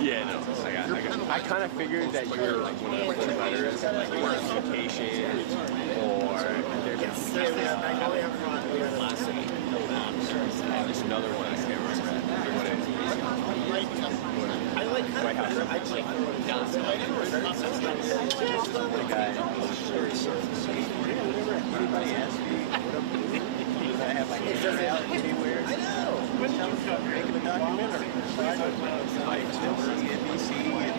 Yeah, no, I kind of figured that you're like one of the letters, like communication, or there's another one I can't remember what it is. I like White House. The guy. Anybody ask me what I have my reality weird? I know. When did you come here? Making a documentary. I still see NBC and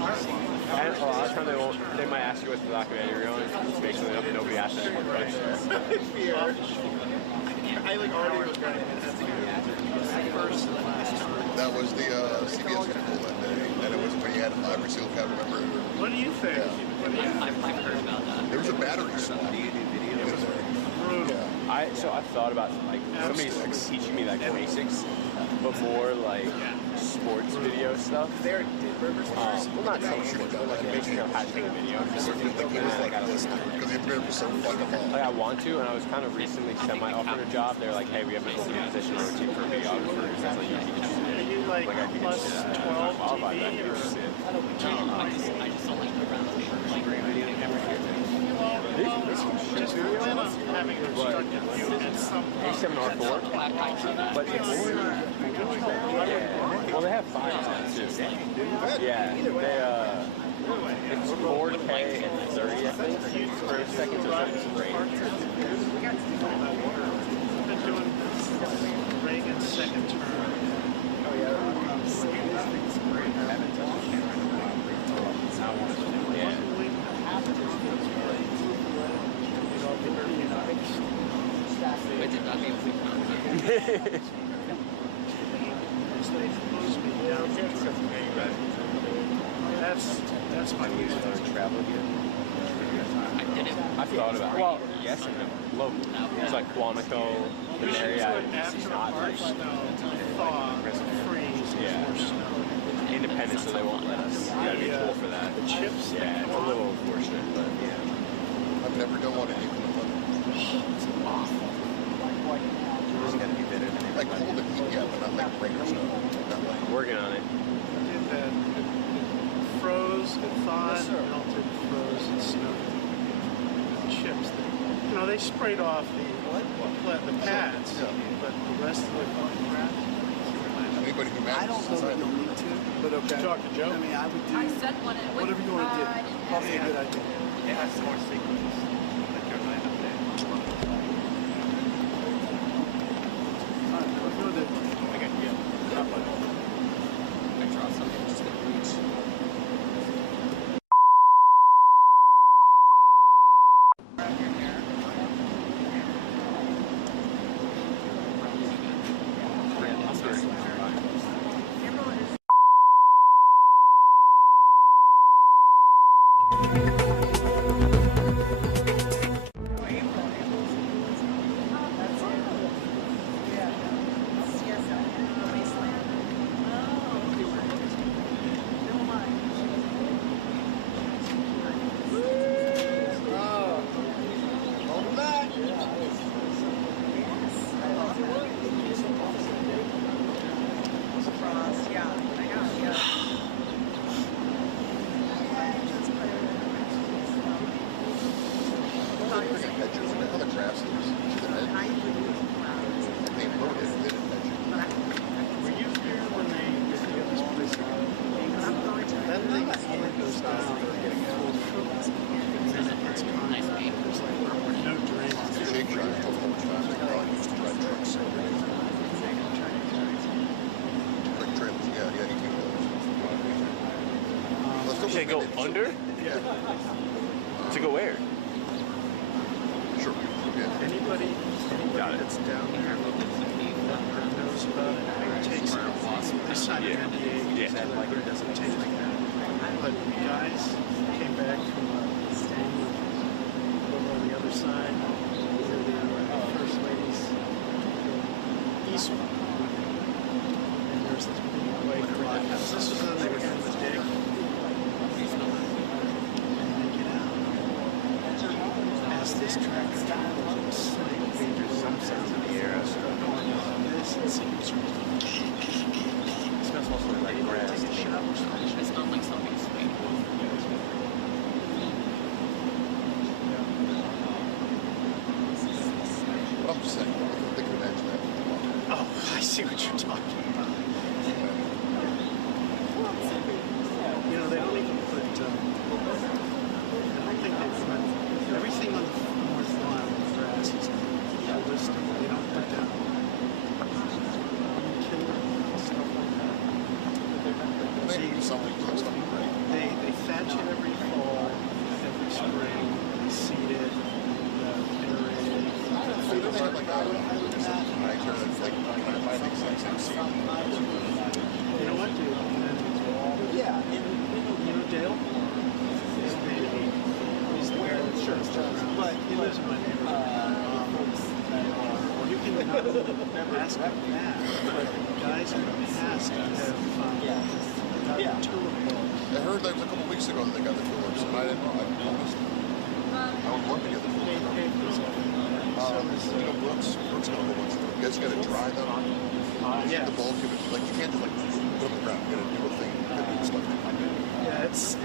ABC. A lot of times they might ask you what's the documentary on. Basically, nobody asks any more questions. I like already regretting it. First and last time. That was the CBS people that day, and it was when you had a fiber seal cap. Remember? What do you think? Yeah. I've heard about that. There was a battery swap. Brutal. So I've thought about like somebody's teaching me like basics, but more like sports video stuff. Well, not so much sports, but like basically how to take a video. Because the internet was so fucking long. Like I want to, and I was kind of recently semi-offered a job. They're like, hey, we have an open position rotating for videographers. It's like you teach. Are you like plus 12 TV or? I just don't like the round table. Like, Just plan on having a constructive view at some point. A7R4, but it's well, they have 5 now too. Yeah, it's 4K and 30, I think, for seconds or something. Great. I've been doing Reagan's second term. Oh yeah. It's great. I haven't touched it. I did not mean to That's my least favorite. Travel again. I didn't. I've thought about it. Well, yes and no. Local. It's like Quantico, an area it's not like thaw, freeze, yeah. more snow. Independent, so they won't let us. You gotta be cool for that. The chips. Yeah, it's a little unfortunate, but yeah. I've never done one in England. It's awful. It's gotta be better than Like cold and heat, yeah, but not like rain or snow. Working on it. I did that. Froze, it thawed, melted, froze, and snowed. Chips. You know, they sprayed off the pads, but the rest of the fucking crap. Anybody who I don't know that you'll need to, but okay. Talk to Joe. I mean, I would do I sent one in. whatever you want to do. Probably a good idea. It has some more sequences. Like your line up there. All right, let's go with it. Okay, yeah. I draw something just to reach. Should I go under? Yeah. To go where? Sure. Yeah. Anybody that's down there knows about it. It takes they sign an NDA. Yeah. Like it doesn't take like that. But guys came back from over on the other side where the first ladies eastward. And there's this big white garage house. This was when they were doing the dig. This track is there's some sense of the air. This and smells mostly like rest. Take a shower. It's not like something sweet. But I'm just saying, they could imagine that. Oh, I see what you're talking about. You know, they don't even put, I don't think they put, everything on the north line of the grass is listed. They don't put down killer and stuff like that. Maybe something close to right. They thatch it every fall, every spring, they seed it, aerate it. So they have like a nicer that's like kind of like same seed. You know what, dude? Yeah. You know Dale? He's the guy that shirts around. But he lives in my neighborhood. You can ask him that. But guys in the past have gotten tulip bulbs. I heard that was a couple weeks ago that they got the tulips, and I didn't know. I would love to get the tulips. You know, Brooks got a whole bunch of them. You guys got to dry them. Yeah. The bulbs, like you can't just like put them in the ground. You got to do a thing. You got to do stuff. Yeah, it's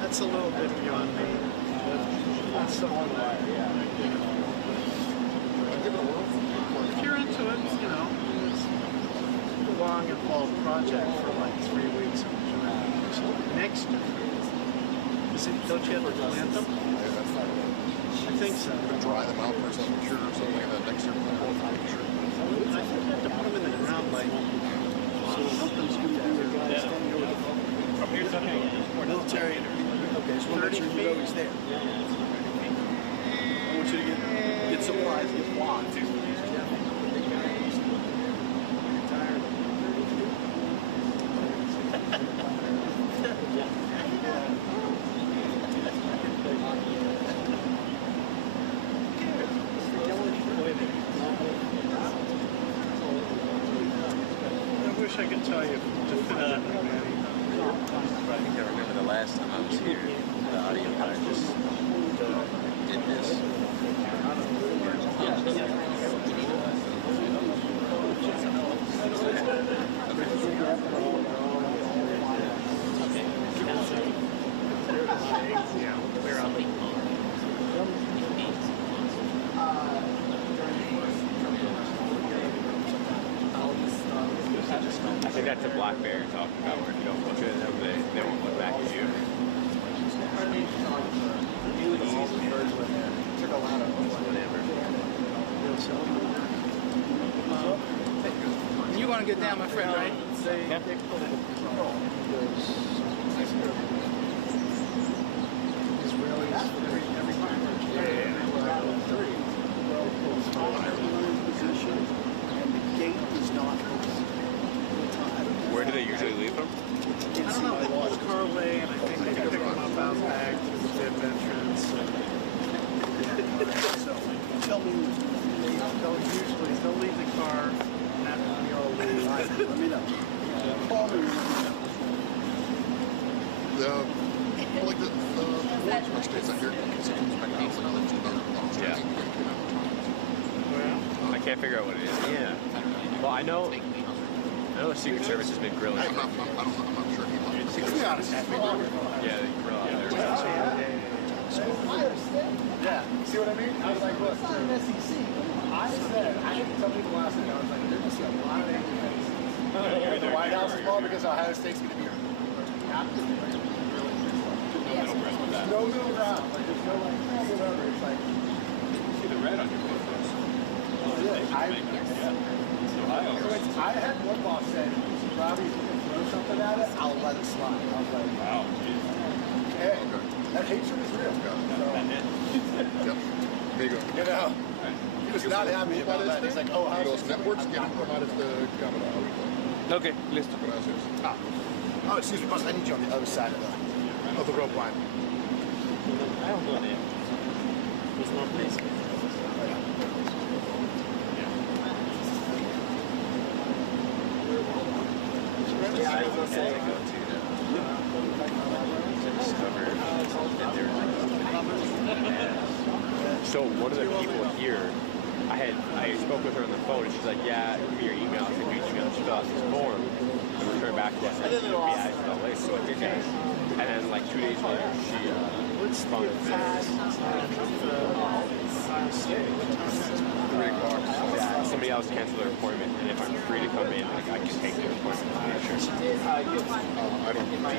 that's a little bit beyond me. That's something that Give it a whirl. if you're into it, you know, it's a long involved project for like 3 weeks in July. Next year. Don't you ever plant them? I think so. Dry them out for something, sure, or something like that next year. I think you have to put them in the ground like so something's good to do. Military. Okay, so make sure you know he's there. I want you to get supplies, get blocked. I wish I could tell you definitively, Manny. I think I remember the last time I was here, the audio guy just did this. I think that's a black bear you're talking about, where if you don't look at them, they won't look back at you. You want to get down, my friend, right? Where do they usually leave them? I don't know, they pull the car away and I think they pick them up out back through the fifth entrance. So Tell me. they'll leave the car and after we all leave. Let me know. Call me. Like the orange states I hear because it comes back out like another Yeah. I can't figure out what it is. Yeah. Well, I know the Secret Service has been grilling. I'm not sure he likes it. To be honest, Yeah, they grill out there. yeah. See what I mean? I was like, look, it's not an SEC. I said, I didn't tell people last night, I was like, there must be a lot of angry faces. The White House is all because Ohio State's going to be here. No middle ground. Like, there's no like, whatever. It's like, See the red on your face. I had one boss said, Robbie, if you can throw something at it, I'll let it slide. I was like, Wow. hey, that hatred is real. Yep. There you go. You know, he was not happy about that. He's like, oh, Y how's los networks quieren tomar esta cámara ahorita. Okay, listo. Gracias. Oh, excuse me, boss. I need you on the other side of the rope line. I don't go there. There's no place. I was going to say go to discover that there was so one of the people here, I spoke with her on the phone and she's like, yeah, give me your email. I said, your email. She filled out this form and returned Yeah, so we added to LA, so I did that. And then like 2 days later, she found it. Yeah, somebody else canceled their appointment, and if I'm free to come in, like I can take their appointment. Sure. I don't do that.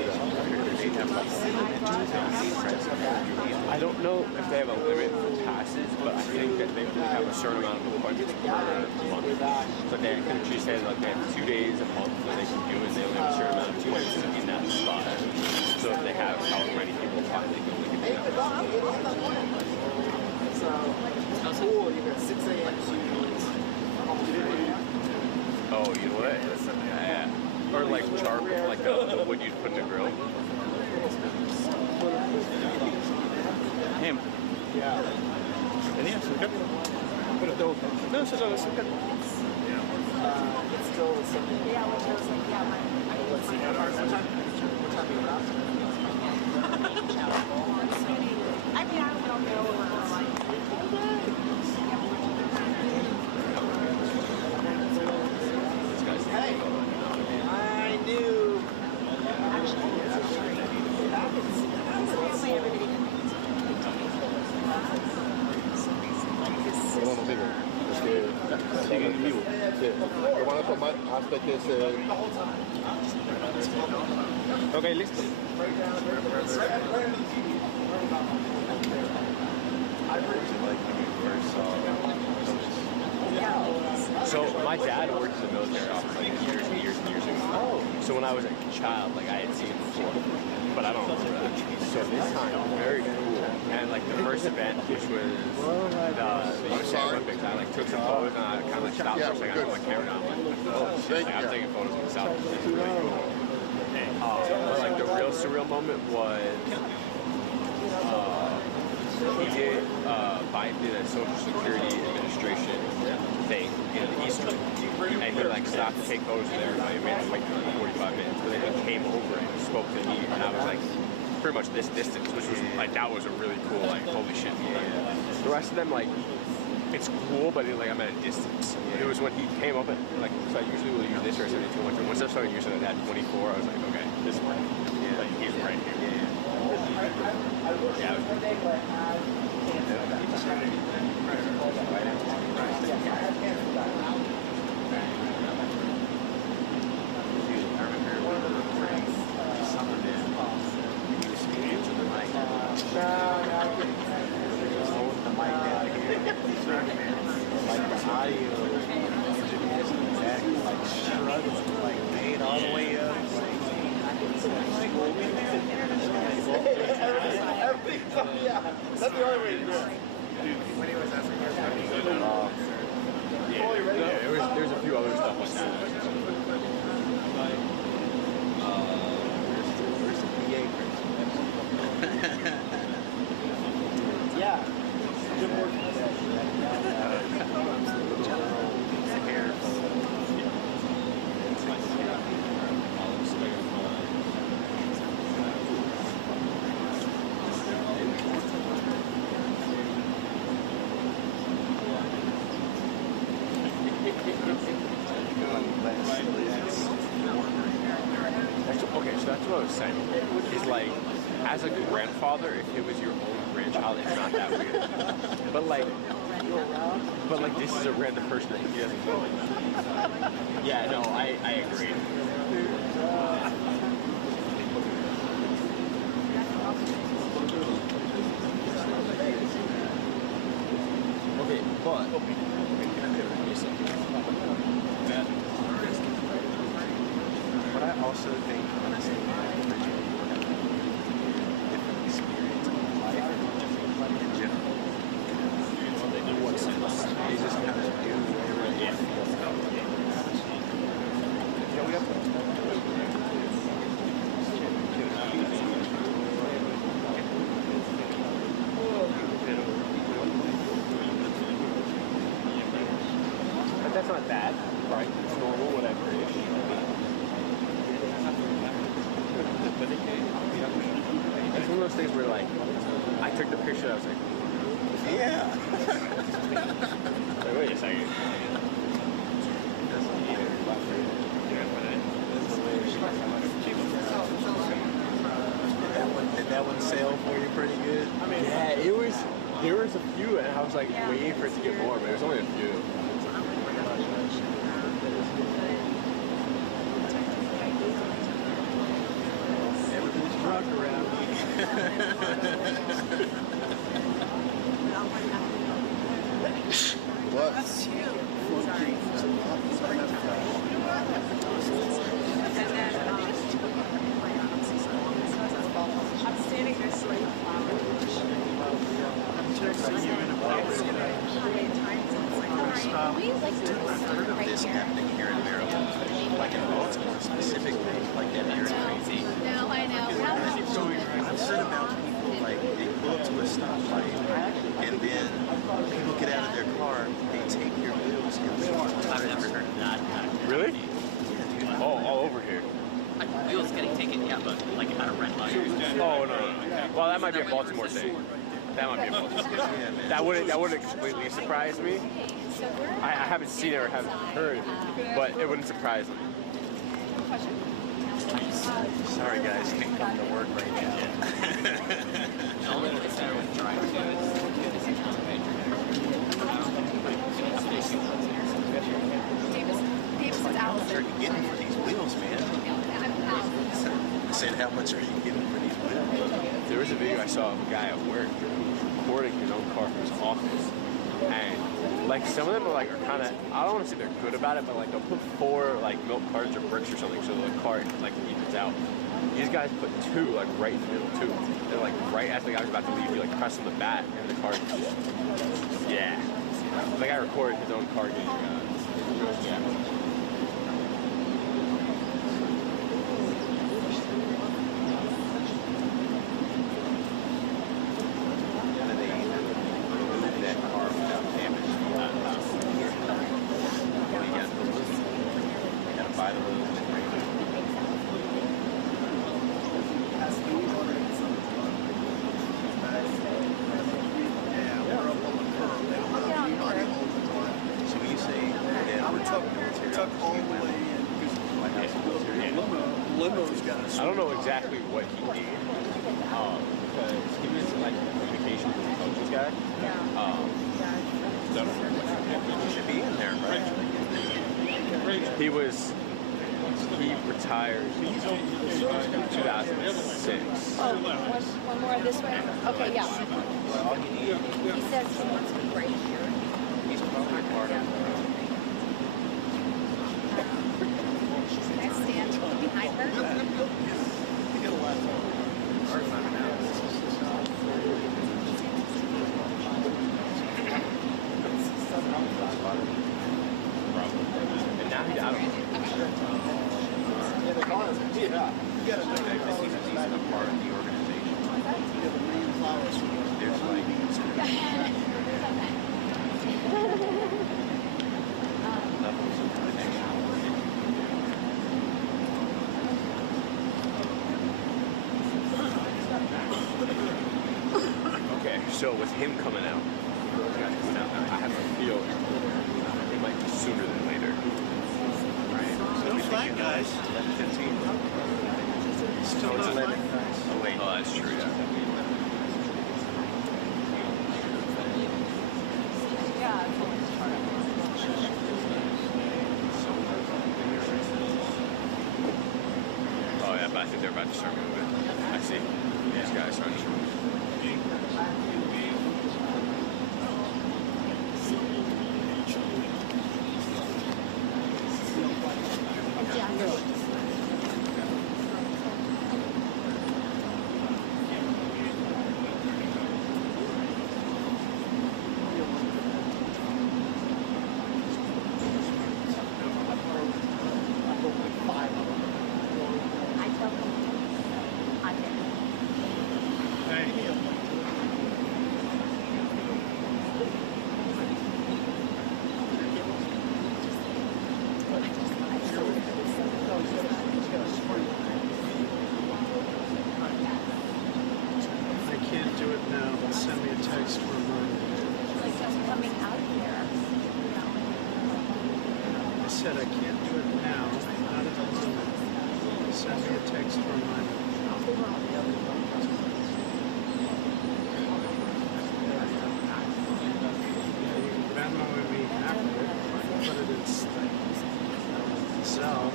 I don't know if they have a limit for passes, but I think that they have a certain amount of appointments per month. So they can she said like they have 2 days a month that they can do, and they only have a certain amount of appointments in that spot. So if they have however many people apply, they can only do that. Cool, you got 6 a.m. Oh, you know what? Yeah. Or like charcoal, like the wood you'd put in the grill. Him. Yeah. ¿Tenía azúcar? Pero tengo... No, solo azúcar. It's still something. Yeah, let's see. What time are you out? I mean, I don't know. Hey, I knew. Perdón, amigo. Es que sigue en vivo. Sí. Lo van a tomar hasta que se... Ok, listo. So my dad worked in the military office like years and years and years ago. So when I was a child, like I had seen it before, but I don't remember that. So this time, very cool. And like the first event, which was the USA Olympics, I like took some photos and I kind of like stopped for a second. I put my camera down. Like, I'm taking photos of myself. This is really cool. But like the real surreal moment was he did Biden did a Social Security Administration thing in Easter, and he like stopped to take photos with everybody. Made us wait for like 45 minutes, but then he came over and spoke to me, and I was like pretty much this distance, which was like that was a really cool like holy shit. The rest of them like it's cool, but like I'm at a distance. It was when he came up and like so I usually will use this or 72 much, and once I started using it at 24, I was like okay, this one, like he's right here. Yeah. That's the only way to do it. There's a few other stuff like that. Yeah. Good work. Okay, so that's what I was saying. Is like, as a grandfather, if it was your own grandchild, it's not that weird. But like this is a random person that he doesn't know. Yeah, no, I agree. Okay, but But I also think, honestly, different experience of life in general. In what sense? You just have to do whatever it feels comfortable. Yeah, we have to. But that's not bad, right? It's normal, whatever it is. It's one of those things where like I took the picture, I was like, yeah. Like, wait a second. Doesn't need it. sale for you pretty good? Yeah, it was. There was a few, and I was like waiting for it to get more, but there's only a few. Everything's drunk around me. What? I'm standing there sweating flowers. I'm texting you in about 3 times. Stop. I've heard of this happening here in Maryland, like in Baltimore specifically, like that area crazy. No, I know. So I've heard about people like they pull up to a stoplight and then people get out of their car, they take your wheels and leave. I've never heard of that. Really? Oh, all over here. Wheels getting taken, yeah, but like at a red light. Oh no. Well, that might be a Baltimore thing. That might be a Baltimore thing. That wouldn't completely surprise me. I haven't seen it or haven't heard, but it wouldn't surprise me. Sorry guys, can't come to work right now. The only place I would drive to Davis is out. How much are you getting for these wheels, man? I said, how much are you getting for these wheels? There was a video I saw of a guy at work recording his own car from his office, and like some of them are kind of, I don't want to say they're good about it, but like they'll put 4 like milk cartons or bricks or something so the car like evens out. These guys put 2 like right in the middle too. They're like right as the guy's about to leave, you like press on the bat and the car just, yeah. The guy recorded his own car getting yeah. I don't know exactly what he did, because he was like a communications and intelligence guy. So I don't know what You should be in there, right? he retired in 2006. Oh, one more this way? Okay, yeah. He says he wants to be right here. He's probably part of Can I stand behind her? And now he's out of it. he's a part of the organization. There's like levels of connection. Okay, so with him coming out, I have a feeling it might be sooner than later. No flag, guys. 15. Still It's not 11. flag. Oh, wait. Oh, that's true, yeah. Oh, yeah, but I think they're about to start moving. I see these guys starting to move. I can't do it now, but send me a text for a reminder. I said I can't do it now, not at the moment. Send me a text for a reminder. sell.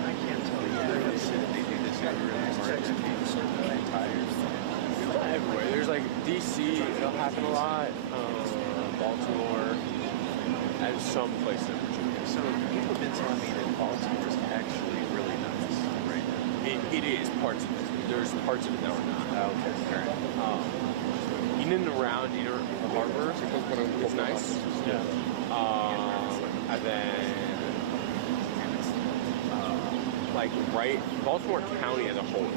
I can't tell you. They do this everywhere. Everywhere. There's like DC, it'll happen a lot. Baltimore, and some places in Virginia. So people have been telling me that Baltimore is actually really nice right now. It is parts of it. There's parts of it that are not. Oh, okay, all right. In and around either the harbor is nice. Yeah. And then like right, Baltimore County as a whole,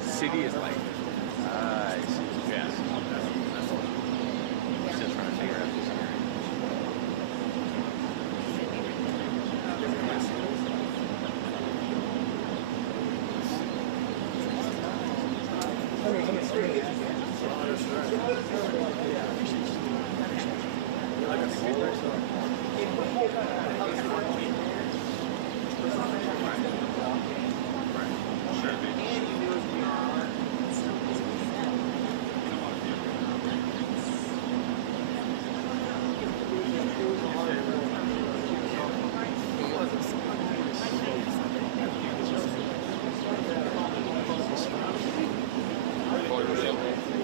city is like, I see. yeah. Still trying to figure out this area.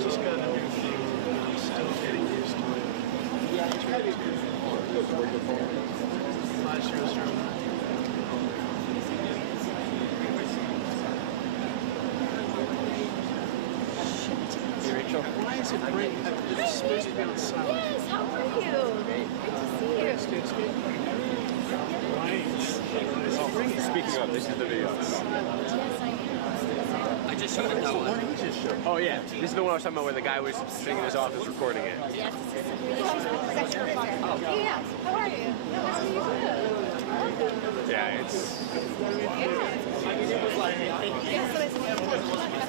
Just got a new thing. I'm still getting used to it. Last year was from Hey, Rachel. why is it great? It's supposed to be on silent. Yes, how are you? Great to see you. Speaking of, this is the video. Yes, I am. I just showed it that one. Oh yeah, this is the one I was talking about where the guy was sitting in his office recording it. Yes, this is really yeah, how are you? Nice to meet you. Welcome. Yeah, it's.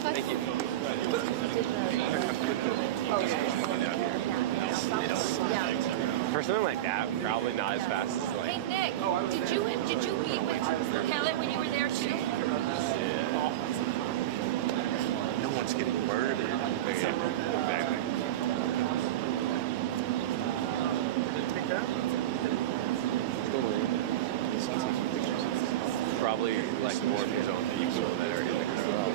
Thank you. For something like that, probably not as fast as like. Hey Nick, did you meet with Bukele when you were there too? No one's getting murdered. Exactly. Probably like more of his own people that are in the crowd.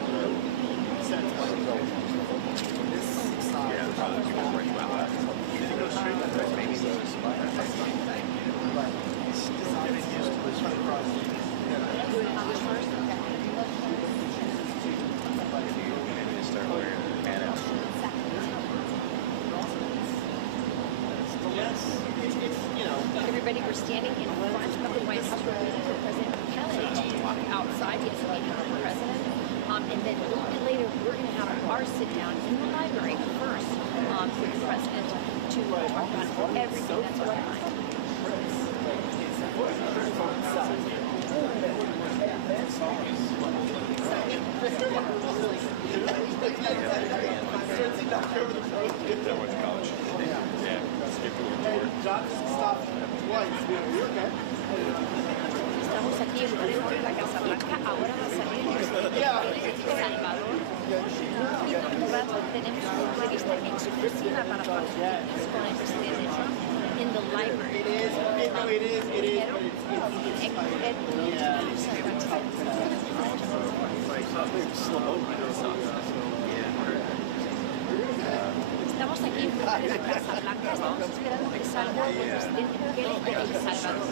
Yeah, probably people right about that. Maybe those. Start wearing a hat out. Everybody were standing in front of the White House waiting for President Bukele to walk outside. He has a meeting with the president. And then a little bit later, we're going to have our sit down in the library first for the president to talk about everything that's going on. That went to college. Yeah, skipped a little tour. Estamos aquí dentro de la Casa Blanca. Ahora va a salir el presidente de Salvador. Y en un rato tenemos una entrevista exclusiva para participantes con el presidente Trump in the library. Estamos aquí en la Casa Blanca, estamos esperando que salga el presidente Bukele de El Salvador.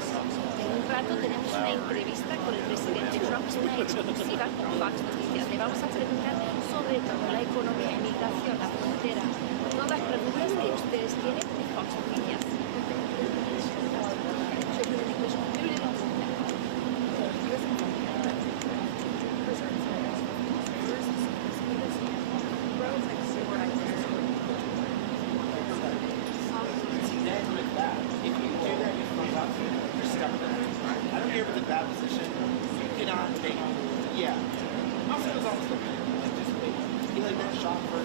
En un rato tenemos una entrevista con el presidente Trump, una exclusiva con Fox Noticias. Le vamos a preguntar sobre todo la economía, inmigración, la frontera, todas las preguntas que ustedes tienen de Fox Noticias. Yeah. I was almost looking at it. Just like that shot for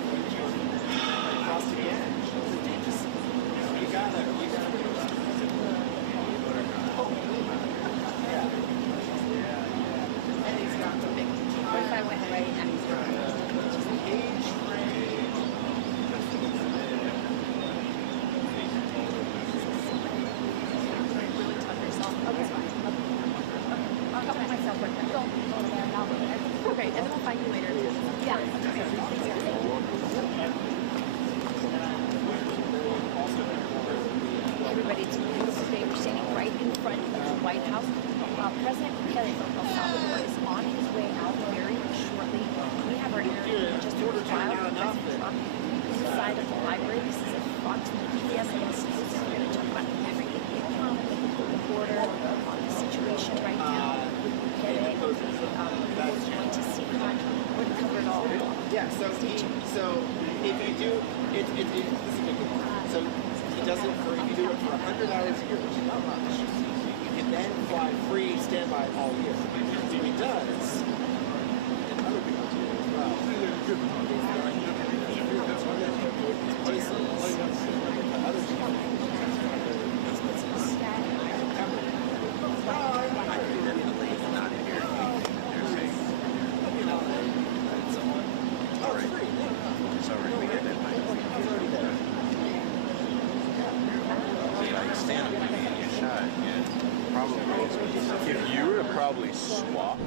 President Bukele from El Salvador is on his way out very shortly. We have our interview just filed with President Trump inside of the library. This is a front to the PBS and exclusive. We're going to talk about everything economic, the border, the situation right now with Bukele, who's going to see that. We're going to cover it all. Yeah, so if you do, this is a good one. So he does it for, if you do it for 100 hours a year, which is not much, you can then fly free standby all year. So he does, and other people do as well. Places, other people. If you were to probably swap.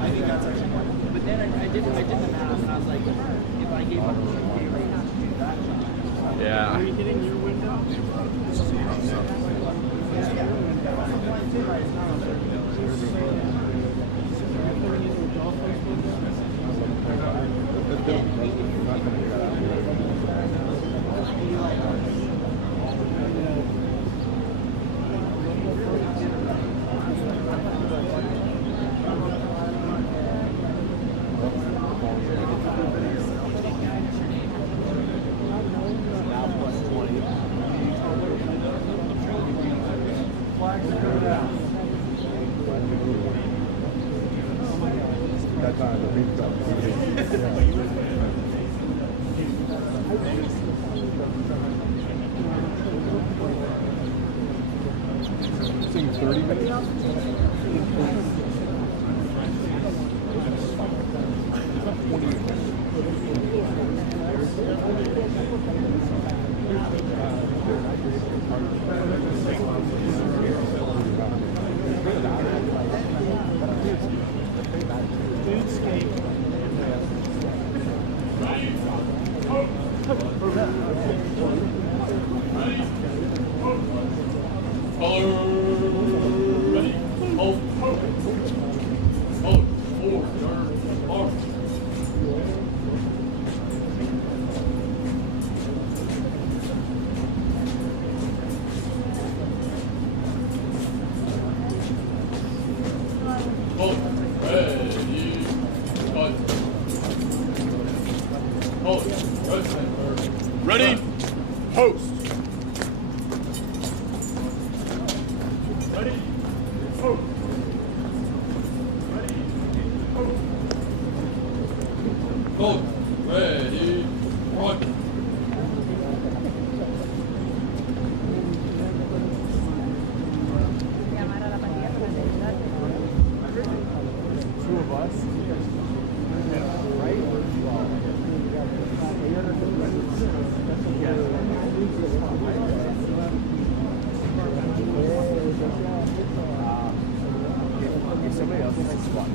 I think that's actually more. But then I did the math and I was like, if I gave up the pay rate to do that job. Yeah. Are you hitting your window? Sing 30 minutes. Ready? Post. Ready? Post. Ready? Post. Go. Ready. Run. Two of us. Right? If somebody else is spot.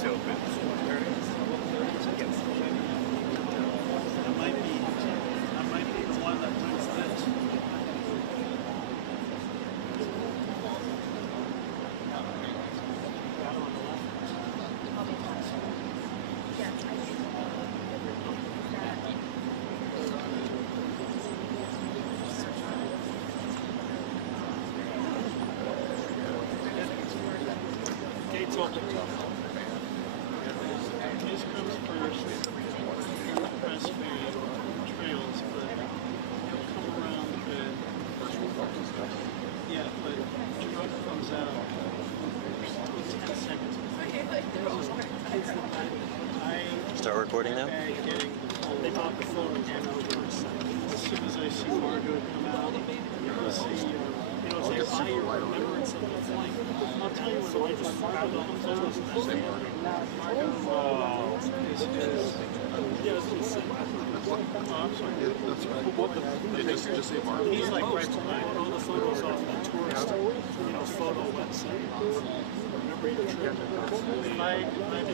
It's open. That might be the one that wins this. Gates open. This comes first. Press feed trails, but they'll come around and yeah, but truck comes out in 10 seconds. Start recording now? They bought the phone again over. As soon as I see Margot come out, you'll see, it's like buy your remembrance of the flight. I'll tell you when I just found all the photos. That's right. Just say Mark. He's like right behind all the photos off the tourist, photo website. Remember your trip. If I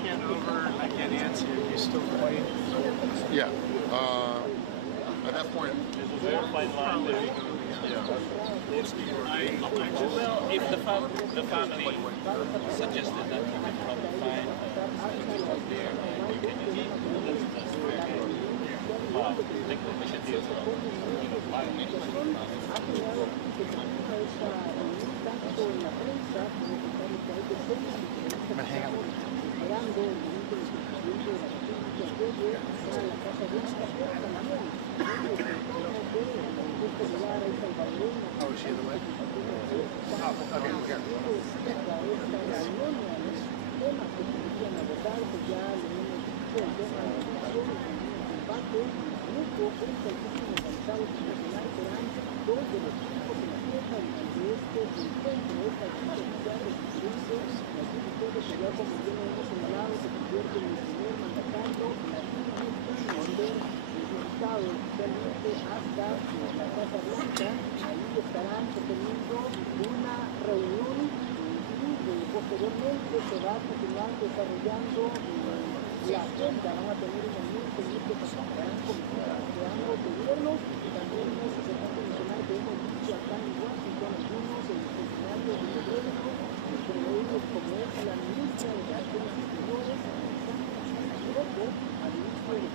can't over, I can't answer, you still play. Yeah. At that point, Well, if the family suggested that you could probably find there, you can use it. That's very good. Like the mission deals are, Oh, is she in the way? Oh, okay, here. hasta la Casa Blanca, ahí estarán teniendo una reunión y posteriormente se va a continuar desarrollando la agenda. Van a tener una mente que participarán con ambos gobiernos y también es importante mencionar que hemos visto acá en Washington algunos funcionarios de gobierno, entre ellos como es la ministra de Relaciones Exteriores, al inicio de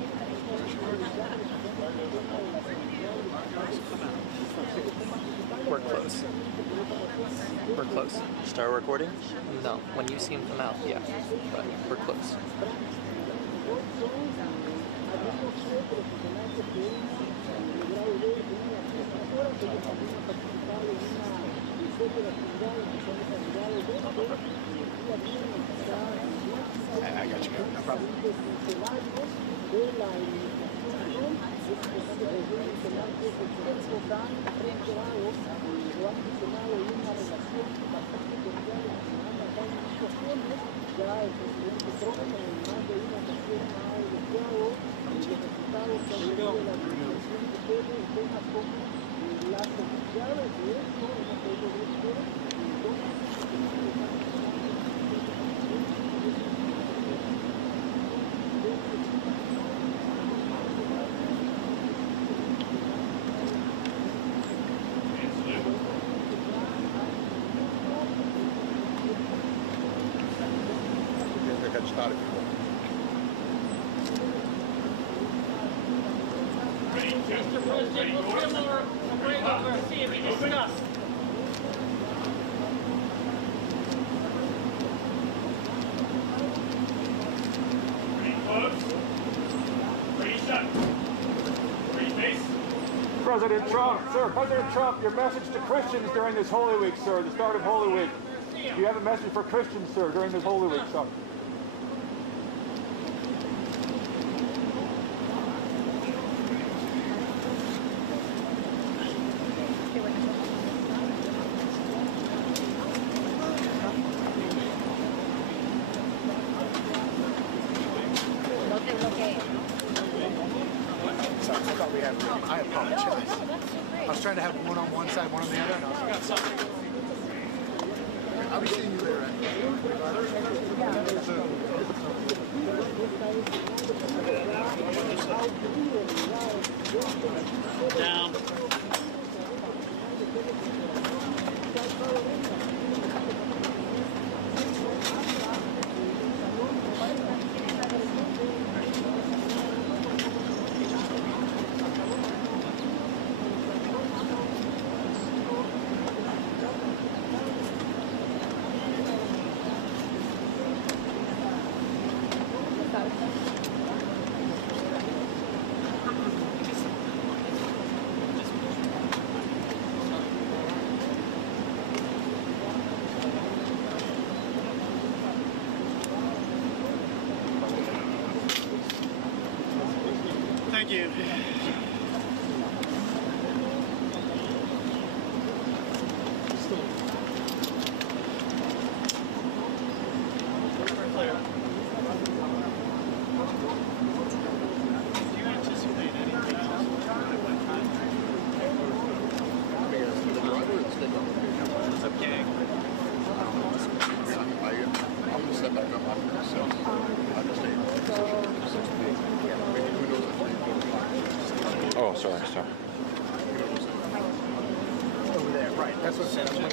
We're close. We're close. Start recording? No. When you see him come out, yeah. But we're close. I got you. No problem. Started. Mr. President, we'll come over and bring over and see if we discuss. President Trump, sir, President Trump, your message to Christians during this Holy Week, sir, the start of Holy Week. Do you have a message for Christians, sir, during this Holy Week, sir? I apologize. I was trying to have one on one side, one on the other, and I was like, I'll be seeing you there. Thank you. Oh, sorry. Over there, right. That's what said. Okay.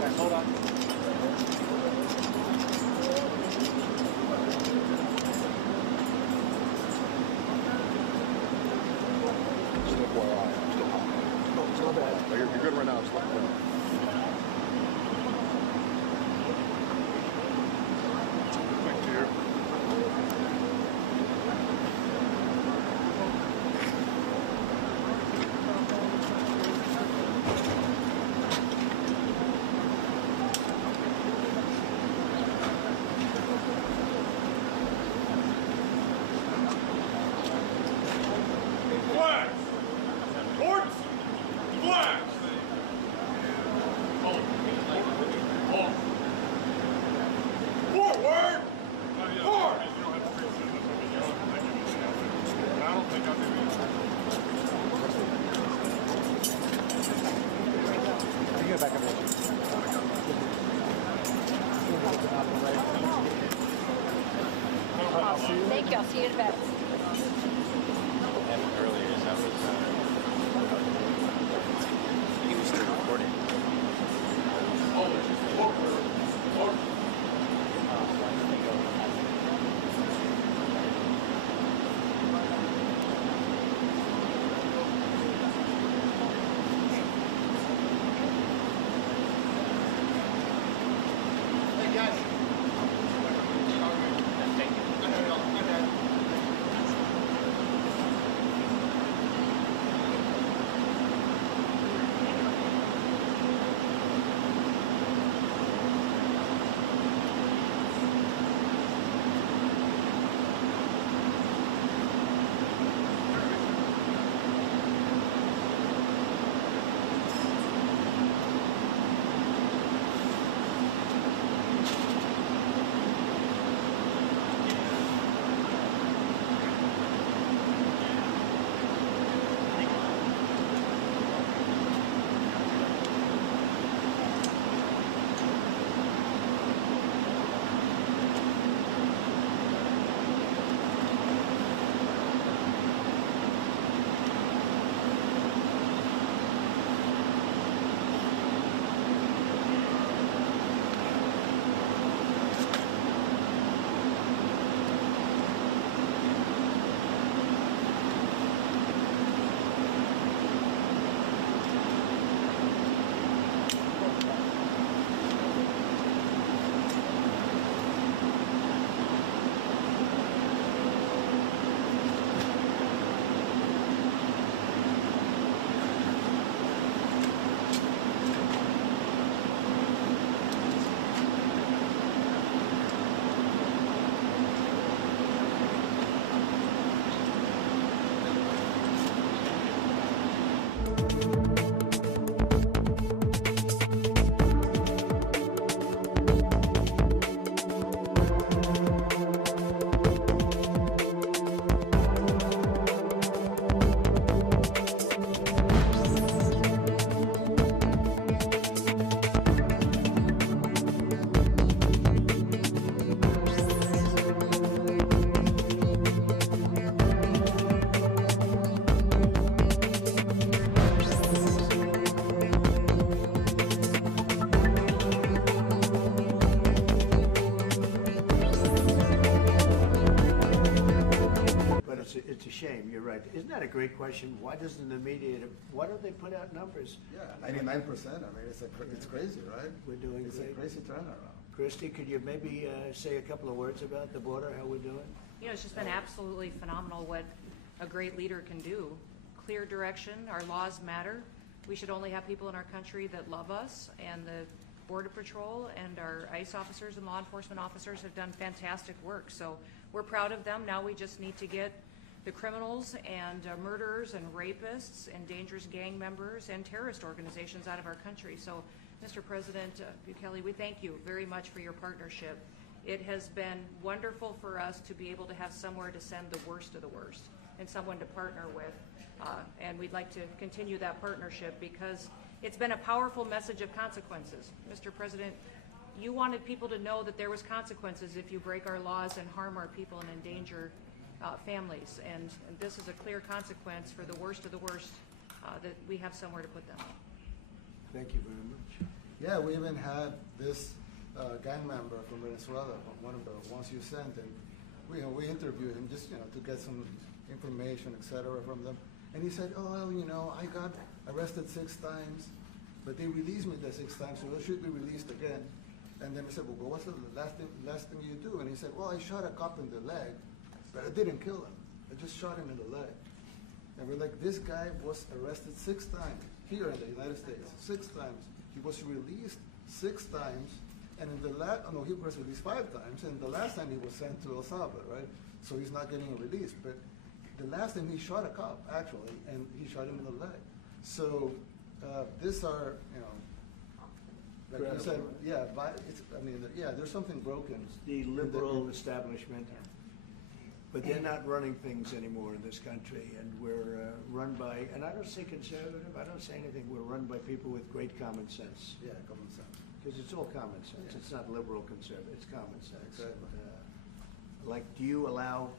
Guys, hold on. You're good right now. It's like, thank you. Flags! Ords! Flags! Forward! Forward! I don't think I'll do it. You get back up there. Thank you. I'll see you in a bit. Earlier, that was he was still recording. It's a shame, you're right. Isn't that a great question? Why doesn't the media, why don't they put out numbers? Yeah, 99%. I mean, it's crazy, right? We're doing It's great. a crazy turnaround. Christy, could you maybe say a couple of words about the border, how we're doing? You know, it's just been absolutely phenomenal what a great leader can do. Clear direction, our laws matter. We should only have people in our country that love us, and the Border Patrol and our ICE officers and law enforcement officers have done fantastic work. So we're proud of them. Now we just need to get the criminals and murderers and rapists and dangerous gang members and terrorist organizations out of our country. So, Mr. President Bukele, we thank you very much for your partnership. It has been wonderful for us to be able to have somewhere to send the worst of the worst and someone to partner with. And we'd like to continue that partnership because it's been a powerful message of consequences. Mr. President, you wanted people to know that there was consequences if you break our laws and harm our people and endanger families. And this is a clear consequence for the worst of the worst, that we have somewhere to put them. Thank you very much. Yeah, we even had this gang member from Venezuela, one of the ones you sent, and we interviewed him just to get some information, etc., from them. And he said, oh, I got arrested 6 times, but they released me the 6 times, so I should be released again. And then we said, well, what's the last thing you do? And he said, well, I shot a cop in the leg, but I didn't kill him. I just shot him in the leg. And we're like, this guy was arrested 6 times here in the United States, 6 times. He was released 6 times, and in the he was released 5 times, and the last time he was sent to El Salvador, right? So he's not getting released. But the last time he shot a cop, actually, and he shot him in the leg. So these are, like you said, there's something broken. The liberal establishment, but they're not running things anymore in this country, and we're run by, and I don't say conservative, I don't say anything, we're run by people with great common sense. Yeah, common sense. Because it's all common sense. Yeah. It's not liberal conservative, it's common sense. Exactly. Like, do you allow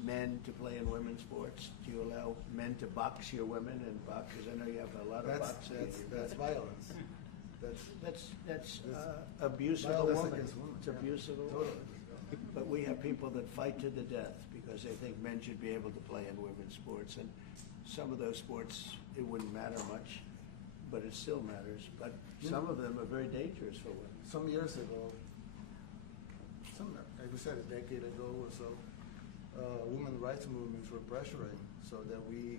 men to play in women's sports? Do you allow men to box your women and box? Because I know you have a lot of boxing. That's violence. That's abuse of a woman. It's abuse of a woman. Totally. But we have people that fight to the death because they think men should be able to play in women's sports. And some of those sports, it wouldn't matter much, but it still matters. But some of them are very dangerous for women. Some years ago, like we said, a decade ago or so, women's rights movements were pressuring so that we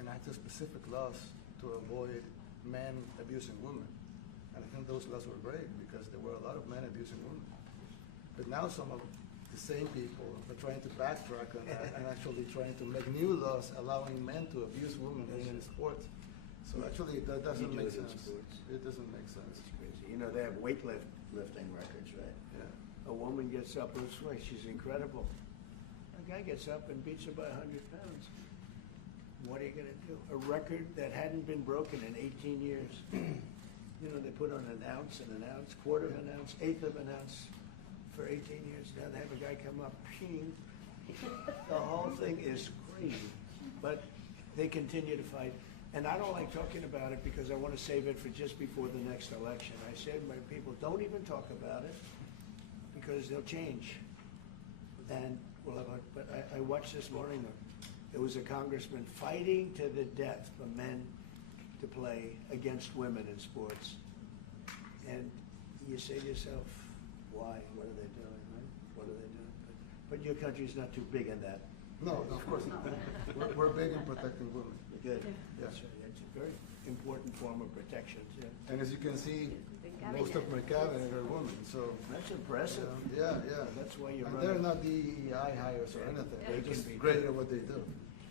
enacted specific laws to avoid men abusing women. And I think those laws were great because there were a lot of men abusing women. But now some of the same people are trying to backtrack on that and actually trying to make new laws allowing men to abuse women in sports. So actually that doesn't make sense. It doesn't make sense. It's crazy. They have weightlifting records, right? Yeah. A woman gets up, lifts weights, she's incredible. A guy gets up and beats her by 100 pounds. What are you going to do? A record that hadn't been broken in 18 years. They put on an ounce, quarter of an ounce, eighth of an ounce for 18 years. Now they have a guy come up, ping. The whole thing is crazy. But they continue to fight. And I don't like talking about it because I want to save it for just before the next election. I said to my people, don't even talk about it because they'll change. And but I watched this morning, there was a congressman fighting to the death for men to play against women in sports. And you say to yourself, why? What are they doing, right? What are they doing? But your country's not too big in that. No, of course not. We're big in protecting women. Good. Yeah. That's right. It's a very important form of protection. Yeah. And as you can see, most of my cabinet are women, so. That's impressive. Yeah. That's why you're and running. they're not DEI hires or anything. They They're just can be great at what they do.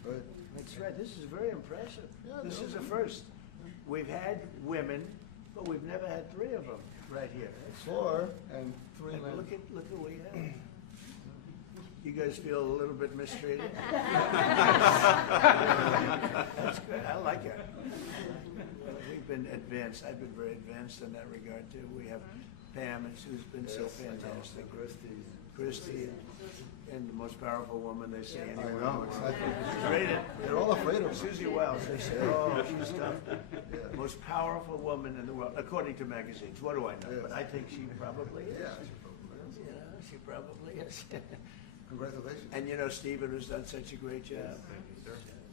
Right? That's right. This is very impressive. Yeah, This is a first. We've had women, but we've never had 3 of them right here. That's 4 and 3 men. Look at what we have. You guys feel a little bit mistreated? That's good. I like it. We've been advanced. I've been very advanced in that regard too. We have Pam, who's been so fantastic. Christy, and the most powerful woman they see anywhere. I know, exactly. She's rated. They're all afraid of her. Susie Wells. They say, oh, she's tough. Yeah. Most powerful woman in the world, according to magazines. What do I know? Yes. But I think she probably is. Yeah, she probably is. She probably is. Congratulations. And Stephen, who's done such a great job.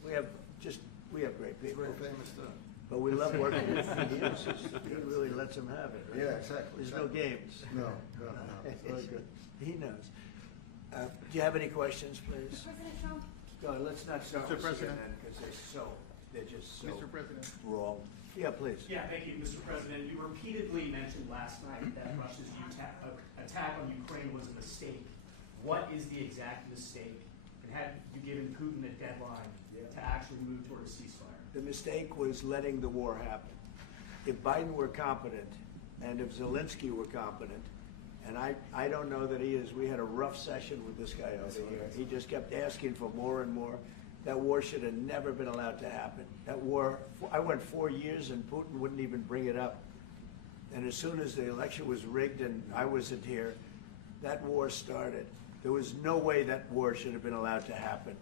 We have great people. Very famous too. But we love working with him. He really lets them have it. Right? Yeah, exactly. There's no games. No. It's very good. He knows. Do you have any questions, please? President Trump. No, let's not start Mr. with President. CNN because they're just so Mr. President. wrong. Yeah, please. Yeah, thank you, Mr. President. You repeatedly mentioned last night that Russia's attack on Ukraine was a mistake. What is the exact mistake? And have you given Putin a deadline to actually move toward a ceasefire? The mistake was letting the war happen. If Biden were competent, and if Zelensky were competent, and I don't know that he is. We had a rough session with this guy over here. He just kept asking for more and more. That war should have never been allowed to happen. That war, I went 4 years and Putin wouldn't even bring it up. And as soon as the election was rigged and I wasn't here, that war started. There was no way that war should have been allowed to happen.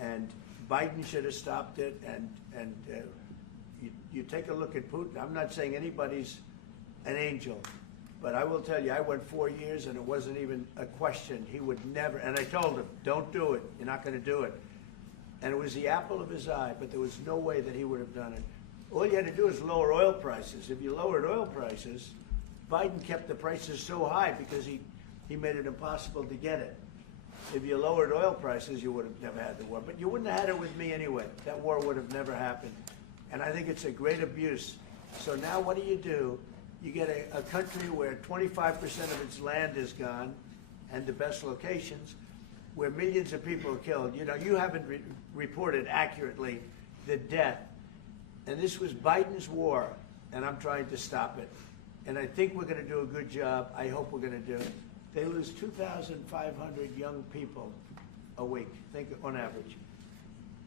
And Biden should have stopped it. And you take a look at Putin. I'm not saying anybody's an angel. But I will tell you, I went 4 years and it wasn't even a question. He would never, and I told him, don't do it. You're not going to do it. And it was the apple of his eye, but there was no way that he would have done it. All you had to do is lower oil prices. If you lowered oil prices, Biden kept the prices so high because he made it impossible to get it. If you lowered oil prices, you would have never had the war. But you wouldn't have had it with me anyway. That war would have never happened. And I think it's a great abuse. So now what do? You get a country where 25% of its land is gone, and the best locations, where millions of people are killed. You know, you haven't reported accurately the death. And this was Biden's war, and I'm trying to stop it. And I think we're going to do a good job. I hope we're going to do it. They lose 2,500 young people a week, think on average.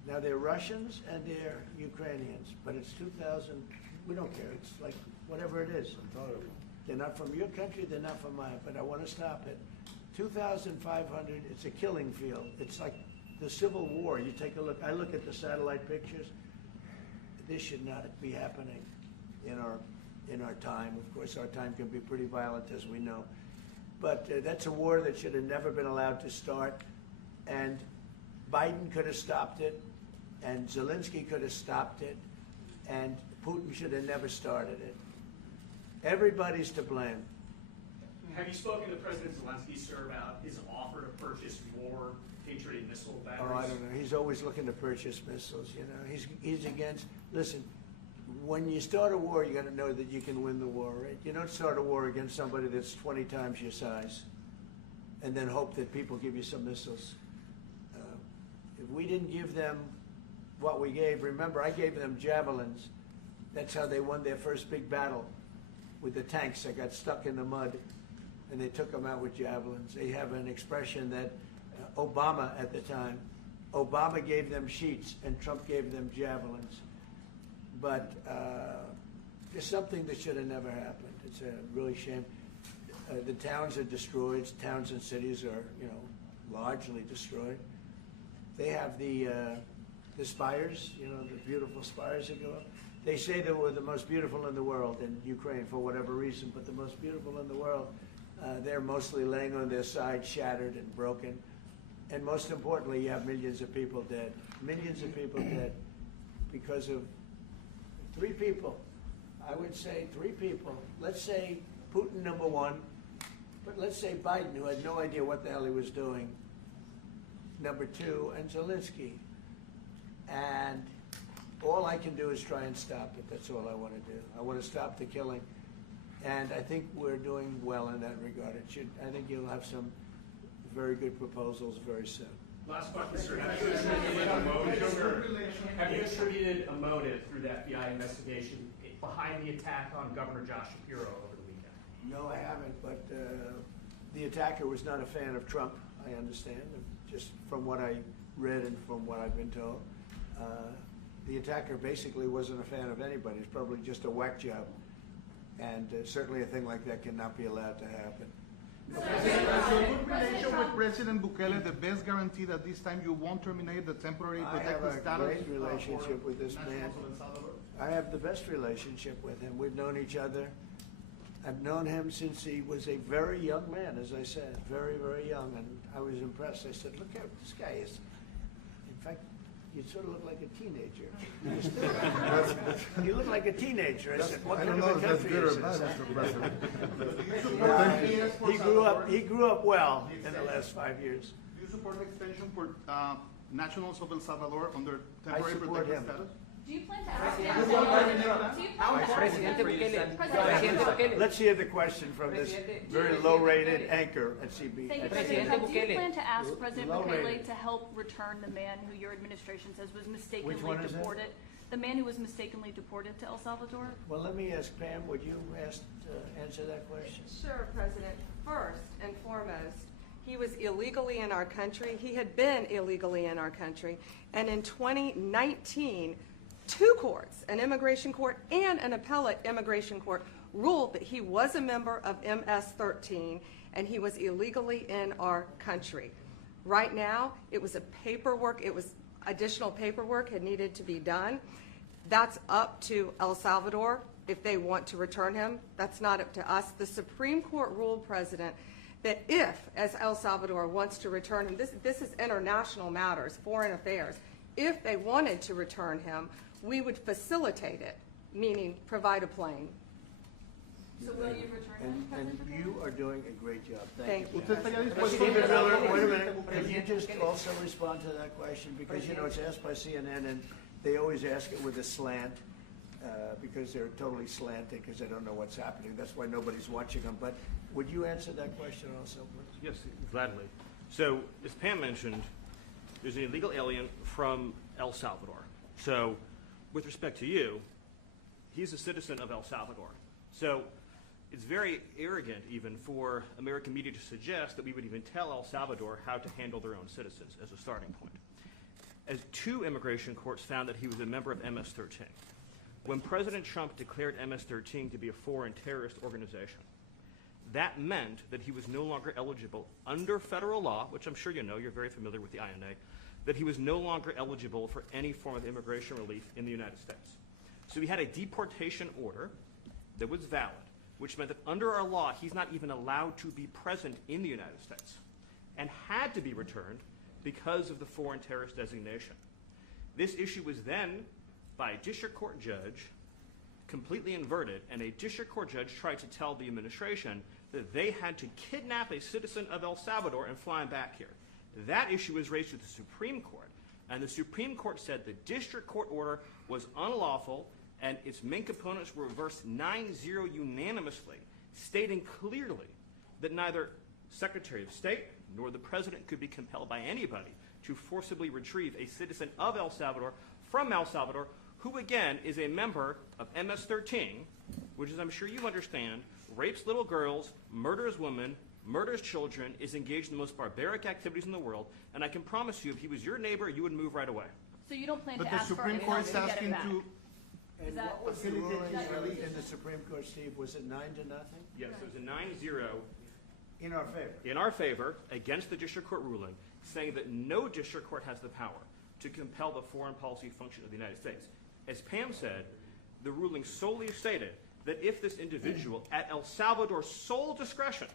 Now they're Russians and they're Ukrainians, but it's 2,000. We don't care. It's like whatever it is. They're not from your country. They're not from mine. But I want to stop it. 2,500. It's a killing field. It's like the Civil War. You take a look. I look at the satellite pictures. This should not be happening in our time. Of course, our time can be pretty violent, as we know. But that's a war that should have never been allowed to start. And Biden could have stopped it, and Zelensky could have stopped it, and Putin should have never started it. Everybody's to blame. Have you spoken to President Zelensky, sir, about his offer to purchase more Patriot missile batteries? Oh, I don't know. He's always looking to purchase missiles, you know. He's against, listen, when you start a war, you got to know that you can win the war, right? You don't start a war against somebody that's 20 times your size and then hope that people give you some missiles. If we didn't give them what we gave, remember, I gave them javelins. That's how they won their first big battle with the tanks that got stuck in the mud, and they took them out with javelins. They have an expression that Obama at the time, Obama gave them sheets and Trump gave them javelins. But it's something that should have never happened. It's a really shame. The towns are destroyed. Towns and cities are, you know, largely destroyed. They have the spires, you know, the beautiful spires that go up. They say they were the most beautiful in the world in Ukraine for whatever reason, but the most beautiful in the world, they're mostly laying on their side, shattered and broken. And most importantly, you have millions of people dead. Millions of people dead because of 3 people. I would say 3 people. Let's say Putin, number 1, but let's say Biden, who had no idea what the hell he was doing, number 2, and Zelensky. And all I can do is try and stop it. That's all I want to do. I want to stop the killing. And I think we're doing well in that regard. I think you'll have some very good proposals very soon. Last question, sir. Have you attributed a motive through the FBI investigation behind the attack on Governor Josh Shapiro over the weekend? No, I haven't, but the attacker was not a fan of Trump, I understand, just from what I read and from what I've been told. The attacker basically wasn't a fan of anybody. It's probably just a whack job. And certainly a thing like that cannot be allowed to happen. Your good relation with President Bukele, the best guarantee that this time you won't terminate the temporary protected status? I have a great relationship with this man. I have the best relationship with him. We've known each other. I've known him since he was a very young man, as I said, very, very young. And I was impressed. I said, look at this guy is, in fact, You sort of look like a teenager. You look like a teenager. I said, what kind of a country is this? He grew up well in the last 5 years. Do you support an extension for nationals of El Salvador under temporary support protected him. status? Do you plan to ask Let's hear the question from this very low-rated anchor at CB. Thank you, President. Do you plan to ask President Bukele to help return the man who your administration says was mistakenly deported? The man who was mistakenly deported to El Salvador? Well, let me ask Pam, would you answer that question? Sure, President. First and foremost, he was illegally in our country. He had been illegally in our country. And in 2019, two courts, an immigration court and an appellate immigration court, ruled that he was a member of MS-13 and he was illegally in our country. Right now, it was additional paperwork had needed to be done. That's up to El Salvador if they want to return him. That's not up to us. The Supreme Court ruled, President, that if, as El Salvador wants to return him, this is international matters, foreign affairs, if they wanted to return him, we would facilitate it, meaning provide a plane. So will you return him? And you are doing a great job. Thank you. Stephen Miller, wait a minute. Can you just also respond to that question? Because, you know, it's asked by CNN, and they always ask it with a slant, because they're totally slanted because they don't know what's happening. That's why nobody's watching them. But would you answer that question also, please? Yes, gladly. So, as Pam mentioned, there's an illegal alien from El Salvador. So, with respect to you, he's a citizen of El Salvador. So, it's very arrogant even for American media to suggest that we would even tell El Salvador how to handle their own citizens as a starting point. As two immigration courts found that he was a member of MS-13. When President Trump declared MS-13 to be a foreign terrorist organization, that meant that he was no longer eligible under federal law, which I'm sure you know, you're very familiar with the INA, that he was no longer eligible for any form of immigration relief in the United States. So he had a deportation order that was valid, which meant that under our law, he's not even allowed to be present in the United States and had to be returned because of the foreign terrorist designation. This issue was then, by a district court judge, completely inverted, and a district court judge tried to tell the administration that they had to kidnap a citizen of El Salvador and fly him back here. That issue was raised to the Supreme Court, and the Supreme Court said the district court order was unlawful, and its main components were reversed 9-0 unanimously, stating clearly that neither Secretary of State nor the President could be compelled by anybody to forcibly retrieve a citizen of El Salvador from El Salvador, who again is a member of MS-13, which, as I'm sure you understand, rapes little girls, murders women, murders children, is engaged in the most barbaric activities in the world, and I can promise you, if he was your neighbor, you would move right away. So you don't plan But to the ask for Supreme anything Court is to get asking him back? to. And that what was the what- ruling that- in the Supreme Court, Steve? Was it 9-0? Yes, it was a 9-0 In our favor. in our favor against the district court ruling, saying that no district court has the power to compel the foreign policy function of the United States. As Pam said, the ruling solely stated that if this individual, at El Salvador's sole discretion,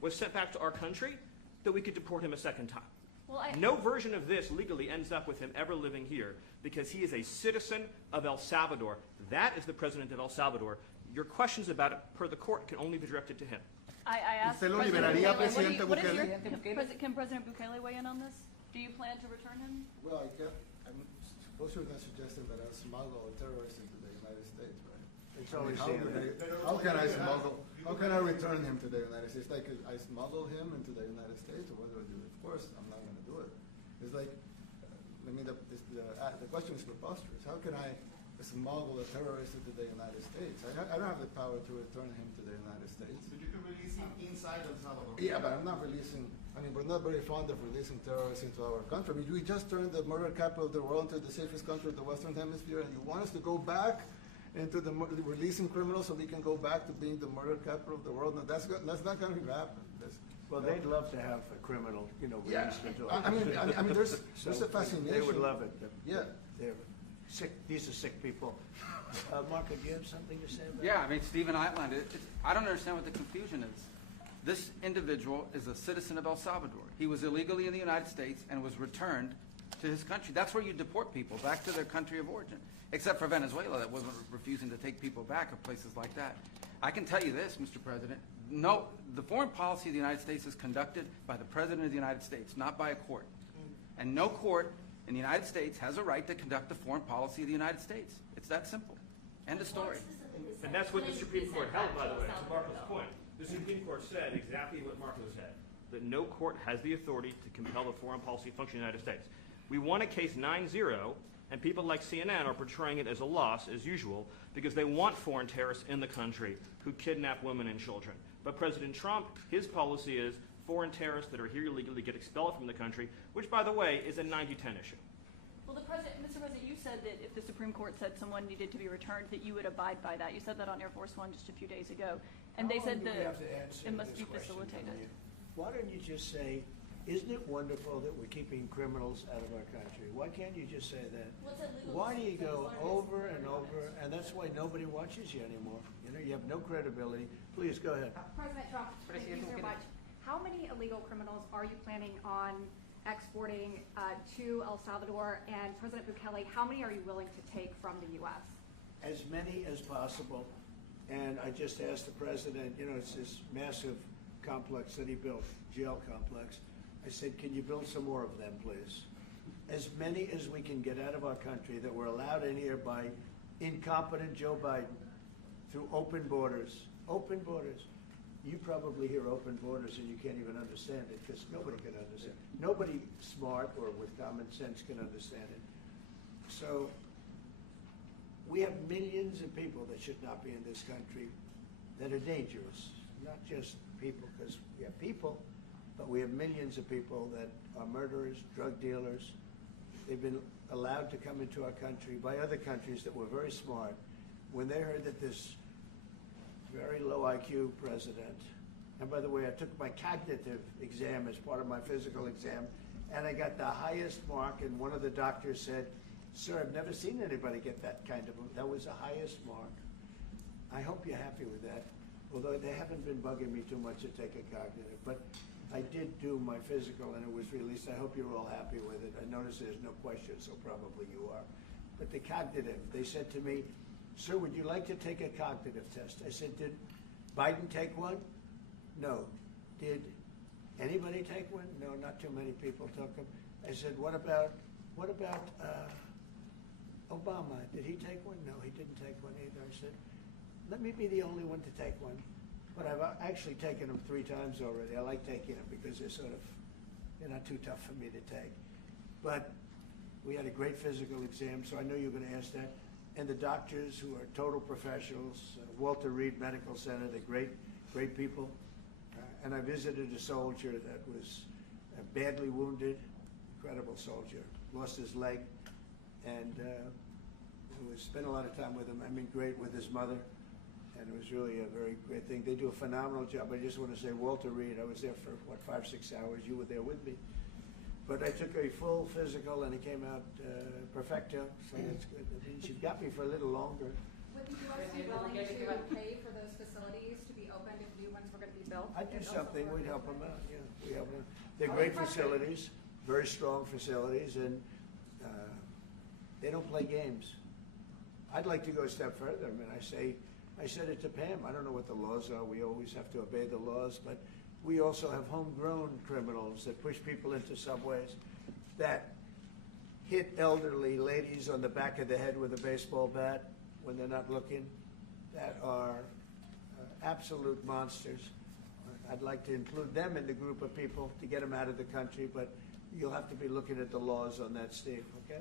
was sent back to our country, that we could deport him a second time. Well, No version of this legally ends up with him ever living here because he is a citizen of El Salvador. That is the president of El Salvador. Your questions about it, per the court, can only be directed to him. I asked ¿Usted lo President liberaría, Bukele, Presidente what is Bukele? can President Bukele weigh in on this? Do you plan to return him? Well, I'm suppose you're not suggesting that I smuggle a terrorist into the United States, right? It's always how can I smuggle? How can I return him to the United States? Like I smuggle him into the United States, or what do I do? Of course, I'm not going to do it. It's like, I mean, the question is preposterous. How can I smuggle a terrorist into the United States? I don't have the power to return him to the United States. But you can release him inside El Salvador. Yeah, but I'm not releasing. I mean, we're not very fond of releasing terrorists into our country. I mean, we just turned the murder capital of the world into the safest country of the Western Hemisphere, and you want us to go back into the releasing criminals so we can go back to being the murder capital of the world? No, that's not going to happen. Well, they'd love to have a criminal, released into I mean, there's a fascination. They would love it. Yeah. They're sick. These are sick people. Marco, do you have something to say about Yeah, I mean, Stephen outlined it. I don't understand what the confusion is. This individual is a citizen of El Salvador. He was illegally in the United States and was returned to his country. That's where you deport people, back to their country of origin. Except for Venezuela, that wasn't refusing to take people back, or places like that. I can tell you this, Mr. President. No, the foreign policy of the United States is conducted by the President of the United States, not by a court. And no court in the United States has a right to conduct the foreign policy of the United States. It's that simple. End of story. And that's what the Supreme Court held, by the way, to Marco's point. The Supreme Court said exactly what Marco said, that no court has the authority to compel the foreign policy function of the United States. We won a case 9-0, and people like CNN are portraying it as a loss, as usual, because they want foreign terrorists in the country who kidnap women and children. But President Trump, his policy is foreign terrorists that are here illegally get expelled from the country, which, by the way, is a 90-10 issue. Well, Mr. President, you said that if the Supreme Court said someone needed to be returned, that you would abide by that. You said that on Air Force One just a few days ago. And they said that it must be facilitated. Why don't you just say, isn't it wonderful that we're keeping criminals out of our country? Why can't you just say that? Why do you go over and over, and that's why nobody watches you anymore. You know, you have no credibility. Please, go ahead. President Trump, thank you so much. How many illegal criminals are you planning on exporting to El Salvador? And President Bukele, how many are you willing to take from the U.S.? As many as possible. And I just asked the president, you know, it's this massive complex that he built, jail complex. I said, can you build some more of them, please? As many as we can get out of our country that were allowed in here by incompetent Joe Biden through open borders. Open borders. You probably hear open borders and you can't even understand it because nobody can understand. Nobody smart or with common sense can understand it. So we have millions of people that should not be in this country that are dangerous. Not just people, because we have people, but we have millions of people that are murderers, drug dealers. They've been allowed to come into our country by other countries that were very smart. When they heard that this very low IQ president, and by the way, I took my cognitive exam as part of my physical exam, and I got the highest mark, and one of the doctors said, sir, I've never seen anybody get that kind of, that was the highest mark. I hope you're happy with that, although they haven't been bugging me too much to take a cognitive, but I did do my physical and it was released. I hope you're all happy with it. I notice there's no question, so probably you are. But the cognitive, they said to me, sir, would you like to take a cognitive test? I said, did Biden take one? No. Did anybody take one? No, not too many people took them. I said, what about Obama? Did he take one? No, he didn't take one either. I said, let me be the only one to take one. But I've actually taken them 3 times already. I like taking them because they're not too tough for me to take. But we had a great physical exam, so I know you're going to ask that. And the doctors who are total professionals, Walter Reed Medical Center, they're great people. And I visited a soldier that was badly wounded, incredible soldier, lost his leg, and spent a lot of time with him. I mean, great with his mother. And it was really a very great thing. They do a phenomenal job. I just want to say, Walter Reed, I was there for, 5-6 hours. You were there with me. But I took a full physical, and it came out perfecto, so that's good. That means you've got me for a little longer. Would the U.S. be willing to pay for those facilities to be opened if new ones were going to be built? I'd do something. We'd help them out, yeah. We help them. They're great facilities, very strong facilities, and they don't play games. I'd like to go a step further. I mean, I said it to Pam, I don't know what the laws are. We always have to obey the laws, but we also have homegrown criminals that push people into subways, that hit elderly ladies on the back of the head with a baseball bat when they're not looking, that are absolute monsters. I'd like to include them in the group of people to get them out of the country, but you'll have to be looking at the laws on that, Steve, okay?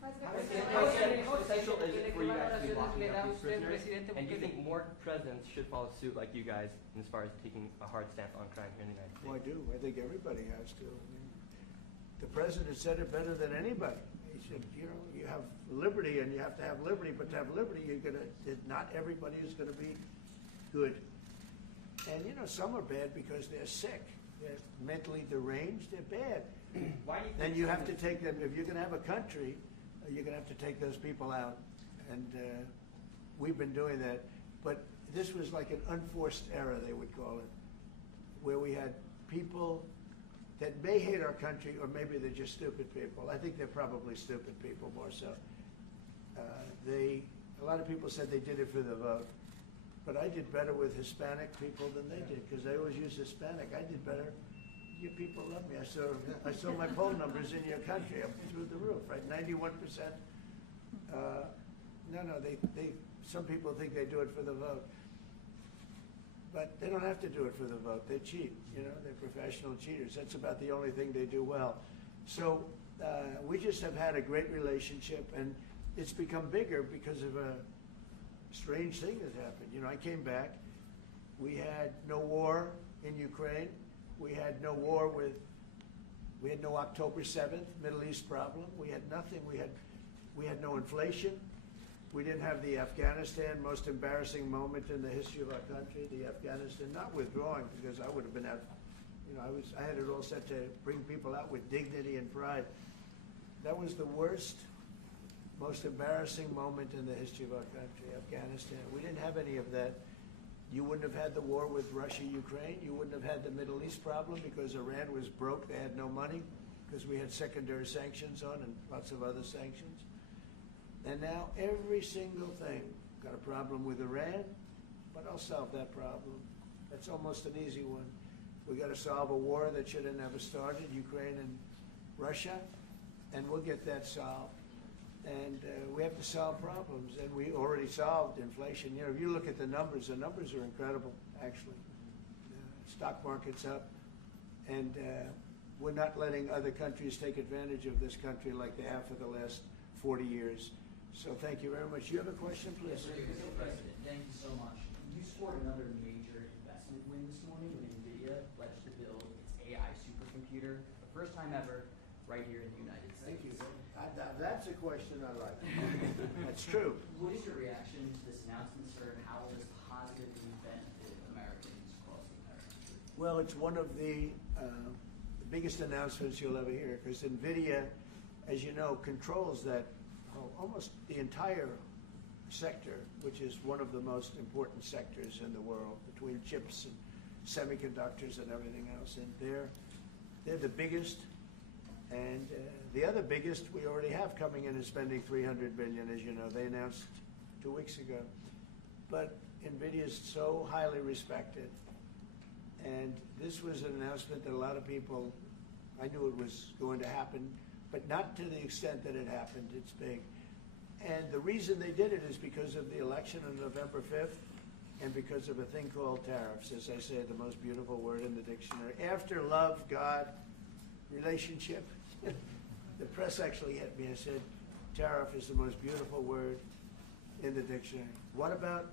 How essential is it for you guys to be locking up these prisoners? And do you think more presidents should follow suit like you guys as far as taking a hard stance on crime here in the United States? Well, I do. I think everybody has to. I mean, the president said it better than anybody. He said, you know, you have liberty and you have to have liberty, but to have liberty, not everybody is going to be good. And, you know, some are bad because they're sick. They're mentally deranged. They're bad. Why do you think then you have to take them, if you're going to have a country, you're going to have to take those people out. And we've been doing that. But this was like an unforced error, they would call it, where we had people that may hate our country, or maybe they're just stupid people. I think they're probably stupid people more so. A lot of people said they did it for the vote, but I did better with Hispanic people than they did, because they always use Hispanic. I did better. You people love me. I saw my poll numbers in your country up through the roof, right? 91%. Some people think they do it for the vote. But they don't have to do it for the vote. They cheat, they're professional cheaters. That's about the only thing they do well. So we just have had a great relationship, and it's become bigger because of a strange thing that happened. I came back. We had no war in Ukraine. We had no war we had no October 7th Middle East problem. We had nothing. We had no inflation. We didn't have the Afghanistan most embarrassing moment in the history of our country, the Afghanistan, not withdrawing, because I would have been out, I had it all set to bring people out with dignity and pride. That was the worst, most embarrassing moment in the history of our country, Afghanistan. We didn't have any of that. You wouldn't have had the war with Russia, Ukraine. You wouldn't have had the Middle East problem because Iran was broke. They had no money because we had secondary sanctions on and lots of other sanctions. And now every single thing, got a problem with Iran, but I'll solve that problem. That's almost an easy one. We got to solve a war that should have never started, Ukraine and Russia, and we'll get that solved. And we have to solve problems, and we already solved inflation. If you look at the numbers are incredible, actually. Stock market's up, and we're not letting other countries take advantage of this country like they have for the last 40 years. So thank you very much. You have a question, please? Yes, Mr. President, thank you so much. You scored another major investment win this morning when NVIDIA pledged to build its AI supercomputer, the first time ever, right here in the United States. Thank you. That's a question I like. That's true. What is your reaction to this announcement, sir, and how will this positively benefit Americans across the entire country? Well, it's one of the biggest announcements you'll ever hear, because NVIDIA, as you know, controls that almost the entire sector, which is one of the most important sectors in the world, between chips and semiconductors and everything else. And they're the biggest. And the other biggest we already have coming in is spending $300 billion, as you know. They announced 2 weeks ago. But NVIDIA is so highly respected. And this was an announcement that a lot of people, I knew it was going to happen, but not to the extent that it happened. It's big. And the reason they did it is because of the election on November 5th and because of a thing called tariffs, as I say, the most beautiful word in the dictionary. After love, God, relationship, the press actually hit me and said, tariff is the most beautiful word in the dictionary. What about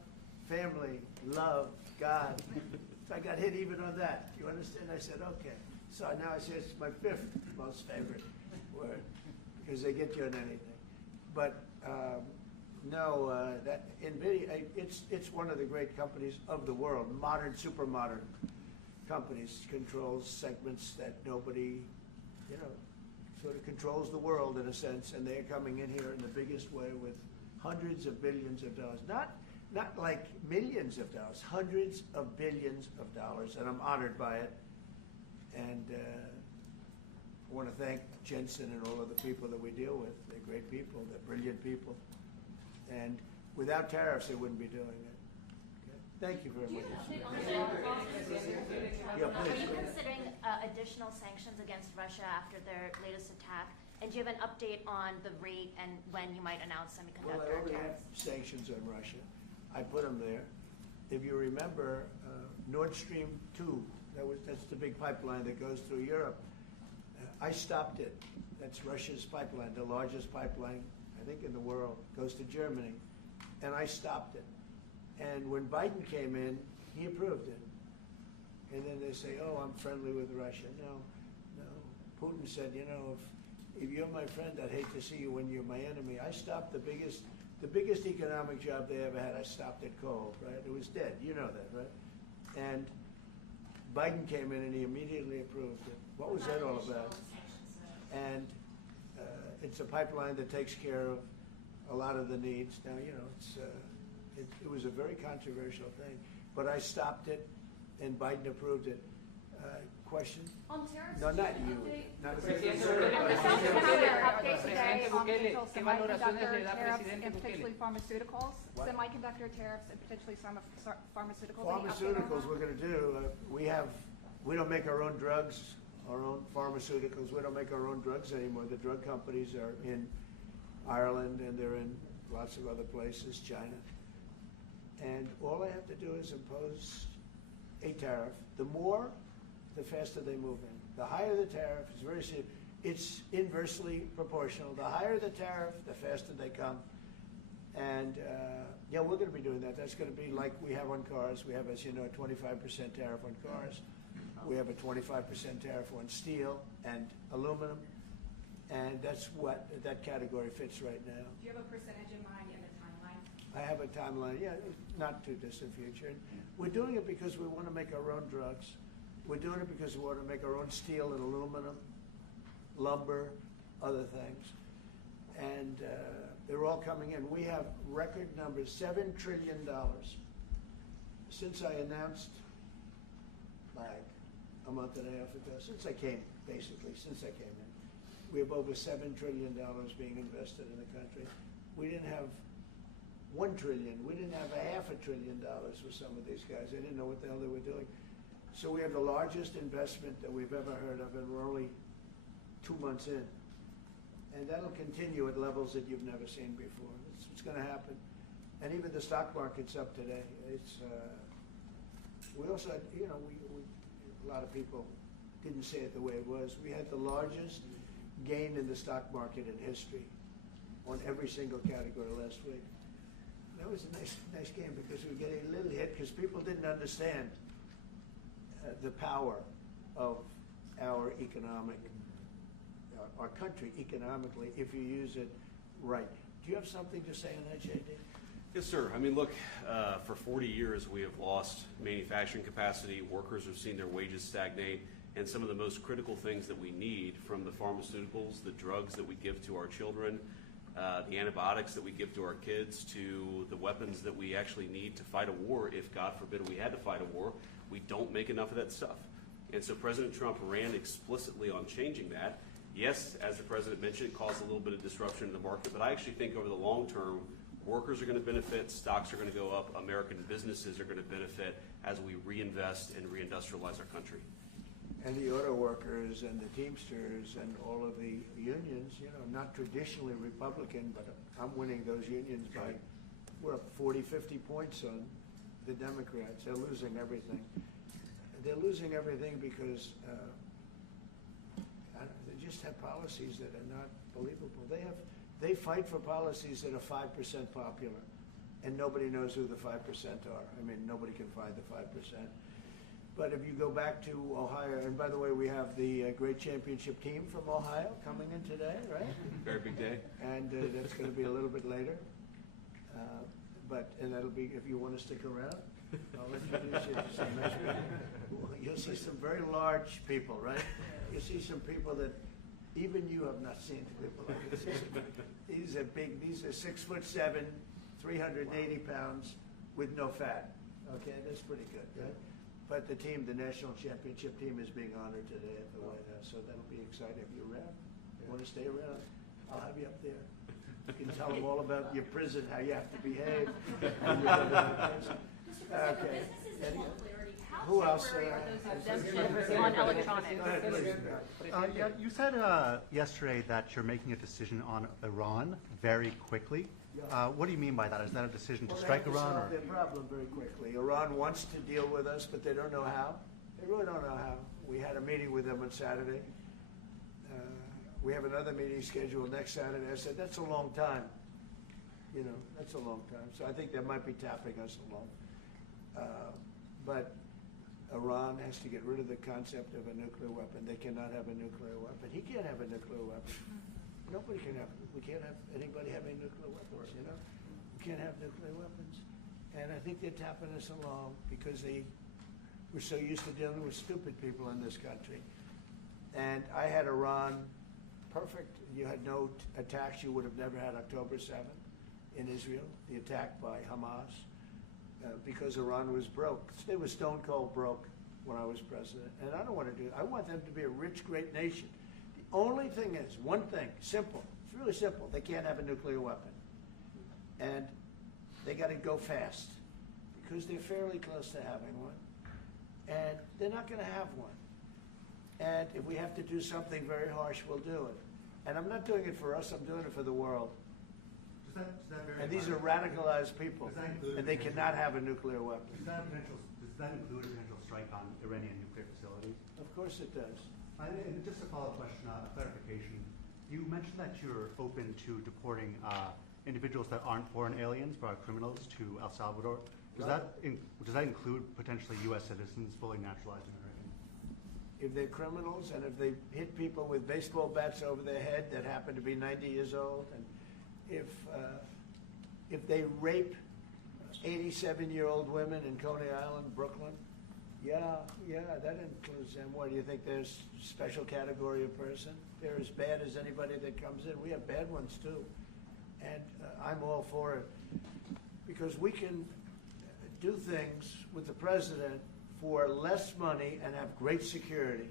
family, love, God? I got hit even on that. You understand? I said, okay. So now I say it's my 5th most favorite word, because they get you on anything. But that NVIDIA, it's one of the great companies of the world, modern, super modern companies, controls segments that nobody, sort of controls the world in a sense, and they're coming in here in the biggest way with hundreds of billions of dollars. Not like millions of dollars, hundreds of billions of dollars, and I'm honored by it. And I want to thank Jensen and all of the people that we deal with. They're great people, they're brilliant people. And without tariffs, they wouldn't be doing it. Okay. Thank you very much. Yeah, Are please. you considering additional sanctions against Russia after their latest attack? And do you have an update on the rate and when you might announce Well, I semiconductor already have tariffs? sanctions on Russia. I put them there. If you remember, Nord Stream 2, that's the big pipeline that goes through Europe. I stopped it. That's Russia's pipeline, the largest pipeline, I think, in the world, goes to Germany. And I stopped it. And when Biden came in, he approved it. And then they say, oh, I'm friendly with Russia. No. Putin said, if you're my friend, I'd hate to see you when you're my enemy. I stopped the biggest economic job they ever had. I stopped it cold, right? It was dead. You know that, right? And Biden came in and he immediately approved it. What was that all about? And it's a pipeline that takes care of a lot of the needs. Now, it was a very controversial thing, but I stopped it, and Biden approved it. question? On tariffs, No, do you not have an you. update? Not Presidente you. The South Carolina update today on Bukele, potential ¿qué valoraciones le semiconductor da tariffs Presidente and Bukele? potentially pharmaceuticals. What? Semiconductor tariffs and potentially pharmaceuticals. Any update on Pharmaceuticals, that? we're going to do. We don't make our own drugs, our own pharmaceuticals. We don't make our own drugs anymore. The drug companies are in Ireland and they're in lots of other places, China. And all I have to do is impose a tariff. The more, the faster they move in. The higher the tariff, it's very simple. It's inversely proportional. The higher the tariff, the faster they come. And yeah, we're going to be doing that. That's going to be like we have on cars. We have, as you know, a 25% tariff on cars. We have a 25% tariff on steel and aluminum. And that's what that category fits right now. Do you have a percentage in mind and a timeline? I have a timeline, yeah, not too distant future. And we're doing it because we want to make our own drugs. We're doing it because we want to make our own steel and aluminum, lumber, other things. And they're all coming in. We have record numbers, $7 trillion. Since I announced, like a month and a half ago, since I came in, we have over $7 trillion being invested in the country. We didn't have $1 trillion. We didn't have $500 billion for some of these guys. They didn't know what the hell they were doing. So we have the largest investment that we've ever heard of, and we're only 2 months in. And that'll continue at levels that you've never seen before. It's going to happen. And even the stock market's up today. It's we also had, you know, a lot of people didn't say it the way it was. We had the largest gain in the stock market in history on every single category last week. That was a nice game because we were getting a little hit because people didn't understand the power of our economic, our country economically if you use it right. Do you have something to say on that, JD? Yes, sir. I mean, look, for 40 years we have lost manufacturing capacity. Workers have seen their wages stagnate. And some of the most critical things that we need, from the pharmaceuticals, the drugs that we give to our children, the antibiotics that we give to our kids, to the weapons that we actually need to fight a war, if God forbid we had to fight a war, we don't make enough of that stuff. And so President Trump ran explicitly on changing that. Yes, as the President mentioned, it caused a little bit of disruption in the market, but I actually think over the long term, workers are going to benefit, stocks are going to go up, American businesses are going to benefit as we reinvest and reindustrialize our country. And the auto workers and the Teamsters and all of the unions, you know, not traditionally Republican, but I'm winning those unions by, we're up 40, 50 points on the Democrats. They're losing everything. They're losing everything because they just have policies that are not believable. They fight for policies that are 5% popular, and nobody knows who the 5% are. I mean, nobody can find the 5%. But if you go back to Ohio, and by the way, we have the great championship team from Ohio coming in today, right? Very big day. And that's going to be a little bit later. And that'll be, if you want to stick around, I'll introduce you to some nice people. You'll see some very large people, right? You'll see some people that even you have not seen people like this. These are big, these are 6'7", 380 pounds with no fat. Okay, that's pretty good, right? But the team, the national championship team, is being honored today at the White House, so that'll be exciting. If you're around, you want to stay around, I'll have you up there. You can tell them all about your prison, how you have to behave. Okay. Who else? On electronics. Go ahead, please. Yeah, you said yesterday that you're making a decision on Iran very quickly. What do you mean by that? Is that a decision to strike Iran? They have to solve their problem very quickly. Iran wants to deal with us, but they don't know how. They really don't know how. We had a meeting with them on Saturday. We have another meeting scheduled next Saturday. I said, that's a long time. You know, that's a long time. So I think they might be tapping us along. But Iran has to get rid of the concept of a nuclear weapon. They cannot have a nuclear weapon. He can't have a nuclear weapon. Nobody can have, we can't have anybody having nuclear weapons, you know? We can't have nuclear weapons. And I think they're tapping us along because we're so used to dealing with stupid people in this country. And I had Iran perfect. You had no attacks. You would have never had October 7th in Israel, the attack by Hamas, because Iran was broke. They were stone cold broke. when I was president, and I don't want to do it. I want them to be a rich, great nation. The only thing is, one thing, simple, it's really simple, they can't have a nuclear weapon. And they got to go fast, because they're fairly close to having one, and they're not going to have one. And if we have to do something very harsh, we'll do it. And I'm not doing it for us, I'm doing it for the world. And these are radicalized people, and they cannot have a nuclear weapon. Does that include a potential strike on Iranian nuclear facilities? Of course it does. And just a follow-up question, a clarification. You mentioned that you're open to deporting individuals that aren't foreign aliens but are criminals to El Salvador. Does that include potentially U.S. citizens fully naturalized American? If they're criminals and if they hit people with baseball bats over their head that happen to be 90 years old, and if they rape 87-year-old women in Coney Island, Brooklyn, yeah, that includes them. What, do you think there's a special category of person? They're as bad as anybody that comes in. We have bad ones too. And I'm all for it, because we can do things with the president for less money and have great security.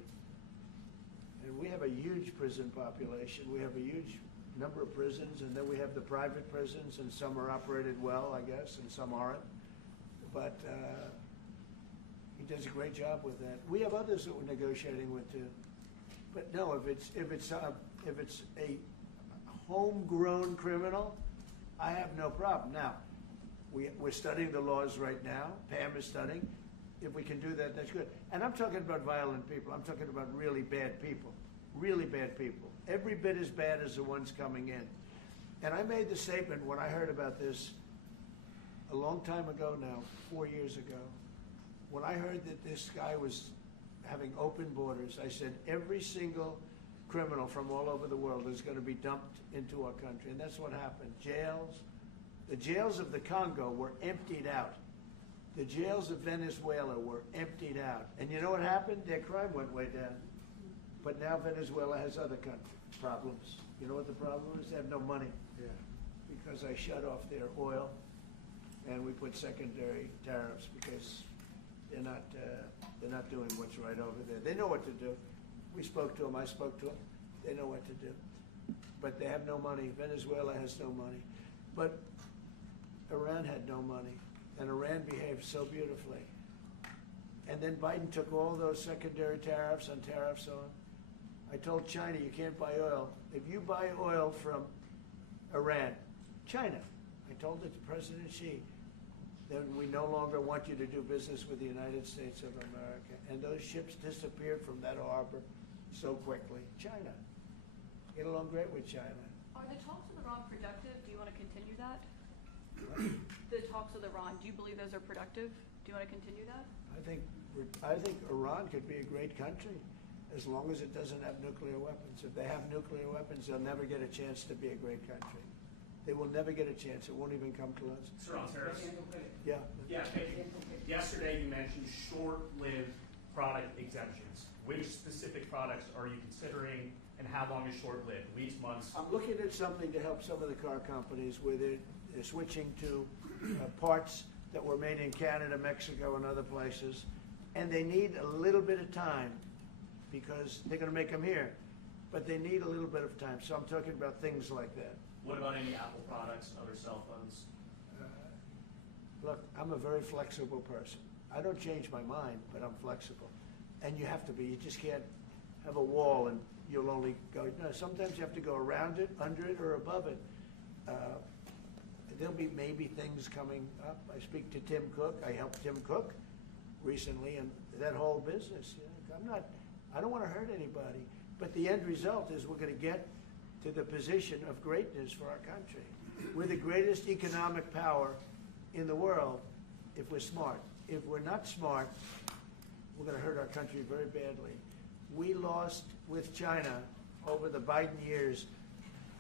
And we have a huge prison population. We have a huge number of prisons, and then we have the private prisons, and some are operated well, I guess, and some aren't. But he does a great job with that. We have others that we're negotiating with too. But no, if it's a homegrown criminal, I have no problem. Now, we're studying the laws right now. Pam is studying. If we can do that, that's good. And I'm talking about violent people. I'm talking about really bad people. Really bad people. Every bit as bad as the ones coming in. And I made the statement when I heard about this a long time ago now, 4 years ago. When I heard that this guy was having open borders, I said every single criminal from all over the world is going to be dumped into our country. And that's what happened. Jails. The jails of the Congo were emptied out. The jails of Venezuela were emptied out. And you know what happened? Their crime went way down. But now Venezuela has other problems. You know what the problem is? They have no money. Yeah. Because I shut off their oil, and we put secondary tariffs because they're not doing what's right over there. They know what to do. We spoke to them. I spoke to them. They know what to do. But they have no money. Venezuela has no money. But Iran had no money. And Iran behaved so beautifully. And then Biden took all those secondary tariffs on. I told China, you can't buy oil. If you buy oil from Iran, China, I told it to President Xi, then we no longer want you to do business with the United States of America. And those ships disappeared from that harbor so quickly. China. Get along great with China. Are the talks with Iran productive? Do you want to continue that? The talks with Iran, do you believe those are productive? Do you want to continue that? I think Iran could be a great country as long as it doesn't have nuclear weapons. If they have nuclear weapons, they'll never get a chance to be a great country. They will never get a chance. It won't even come close. Sir, on tariffs. Yeah. Yeah, thank you. Yesterday you mentioned short-lived product exemptions. Which specific products are you considering, and how long is short-lived? Weeks, months? I'm looking at something to help some of the car companies where they're switching to parts that were made in Canada, Mexico, and other places, and they need a little bit of time because they're going to make them here, but they need a little bit of time. So I'm talking about things like that. What about any Apple products, other cell phones? Look, I'm a very flexible person. I don't change my mind, but I'm flexible. And you have to be. You just can't have a wall and you'll only go. No, sometimes you have to go around it, under it, or above it. There'll be maybe things coming up. I speak to Tim Cook. I helped Tim Cook recently, and that whole business. You know, I don't want to hurt anybody, but the end result is we're going to get to the position of greatness for our country. We're the greatest economic power in the world if we're smart. If we're not smart, we're going to hurt our country very badly. We lost with China over the Biden years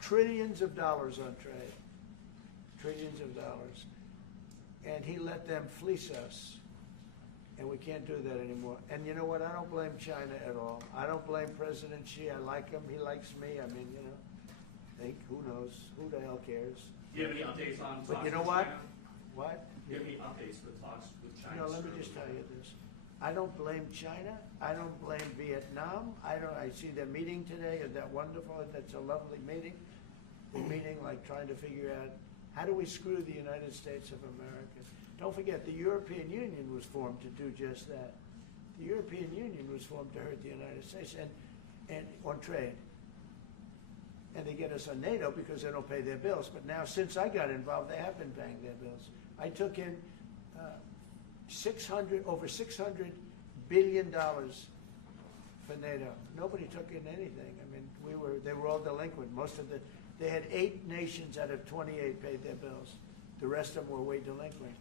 trillions of dollars on trade. Trillions of dollars. And he let them fleece us. And we can't do that anymore. And you know what? I don't blame China at all. I don't blame President Xi. I like him. He likes me. I mean, you know, who knows? Who the hell cares? Do you have any updates on talks But you know with what? China? What? Do you have any updates for the talks with China? No, let me just tell you this. I don't blame China. I don't blame Vietnam. I see their meeting today. Is that wonderful? That's a lovely meeting. They're meeting like trying to figure out how do we screw the United States of America. Don't forget, the European Union was formed to do just that. The European Union was formed to hurt the United States and on trade. And they get us on NATO because they don't pay their bills. But now, since I got involved, they have been paying their bills. I took in over $600 billion for NATO. Nobody took in anything. I mean, they were all delinquent. They had 8 nations out of 28 paid their bills. The rest of them were way delinquent.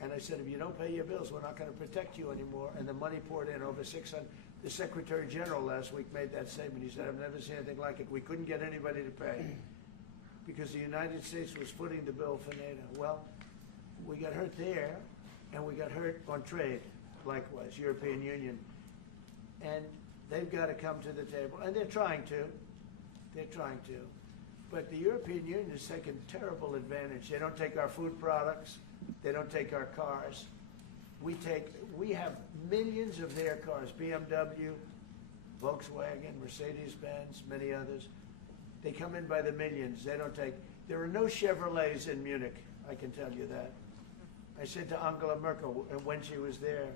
And I said, if you don't pay your bills, we're not going to protect you anymore. And the money poured in over 600. The Secretary General last week made that statement. He said, I've never seen anything like it. We couldn't get anybody to pay because the United States was footing the bill for NATO. Well, we got hurt there, and we got hurt on trade, likewise, European Union. And they've got to come to the table, and they're trying to. They're trying to. But the European Union has taken terrible advantage. They don't take our food products. They don't take our cars. We have millions of their cars, BMW, Volkswagen, Mercedes-Benz, many others. They come in by the millions. They don't take, there are no Chevrolets in Munich, I can tell you that. I said to Angela Merkel when she was there,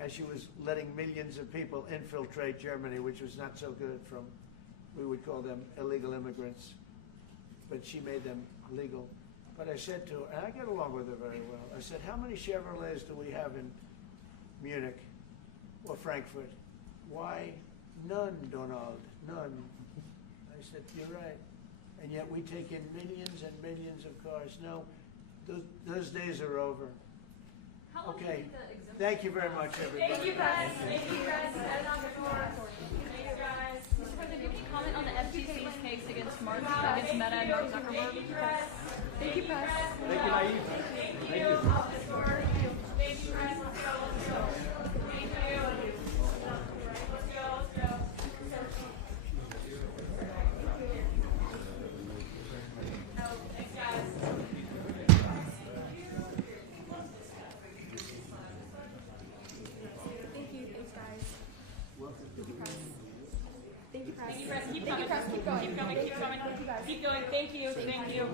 as she was letting millions of people infiltrate Germany, which was not so good from, we would call them illegal immigrants, but she made them legal. But I said to her, and I get along with her very well, I said, how many Chevrolets do we have in Munich or Frankfurt? Why, none, Donald, none. I said, you're right. And yet we take in millions and millions of cars. No, those days are over. Okay, thank you very much, everybody. Thank you, guys. Thank you, guys. Head on the floor. Thank you, guys. Mr. President, do you have any comment on the FTC's case against Meta and Mark Zuckerberg? Thank you, Press. Thank you, Naive. Thank you. Thank you, Press. Let's go. Let's go. Thank you. Let's go. Let's go. Thanks, guys. Thank you. Thanks, guys. Thank you, Press. Thank you, Press. Thank you, Press. Keep Thank you, coming. Press. Keep going. Keep coming. Keep coming. Thank you, guys. Keep going. Thank you. Thank you.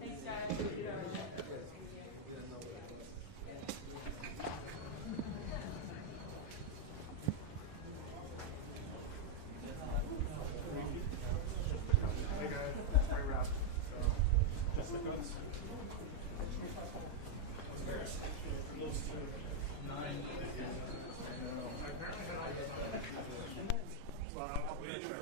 Thanks, guys. Hey guys, sorry we're out. Just the codes. Close to 9. Well, I'll be sure.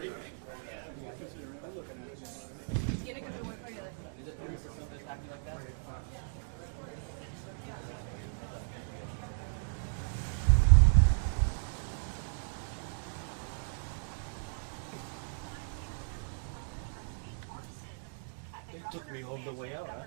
It took me all the way out, huh?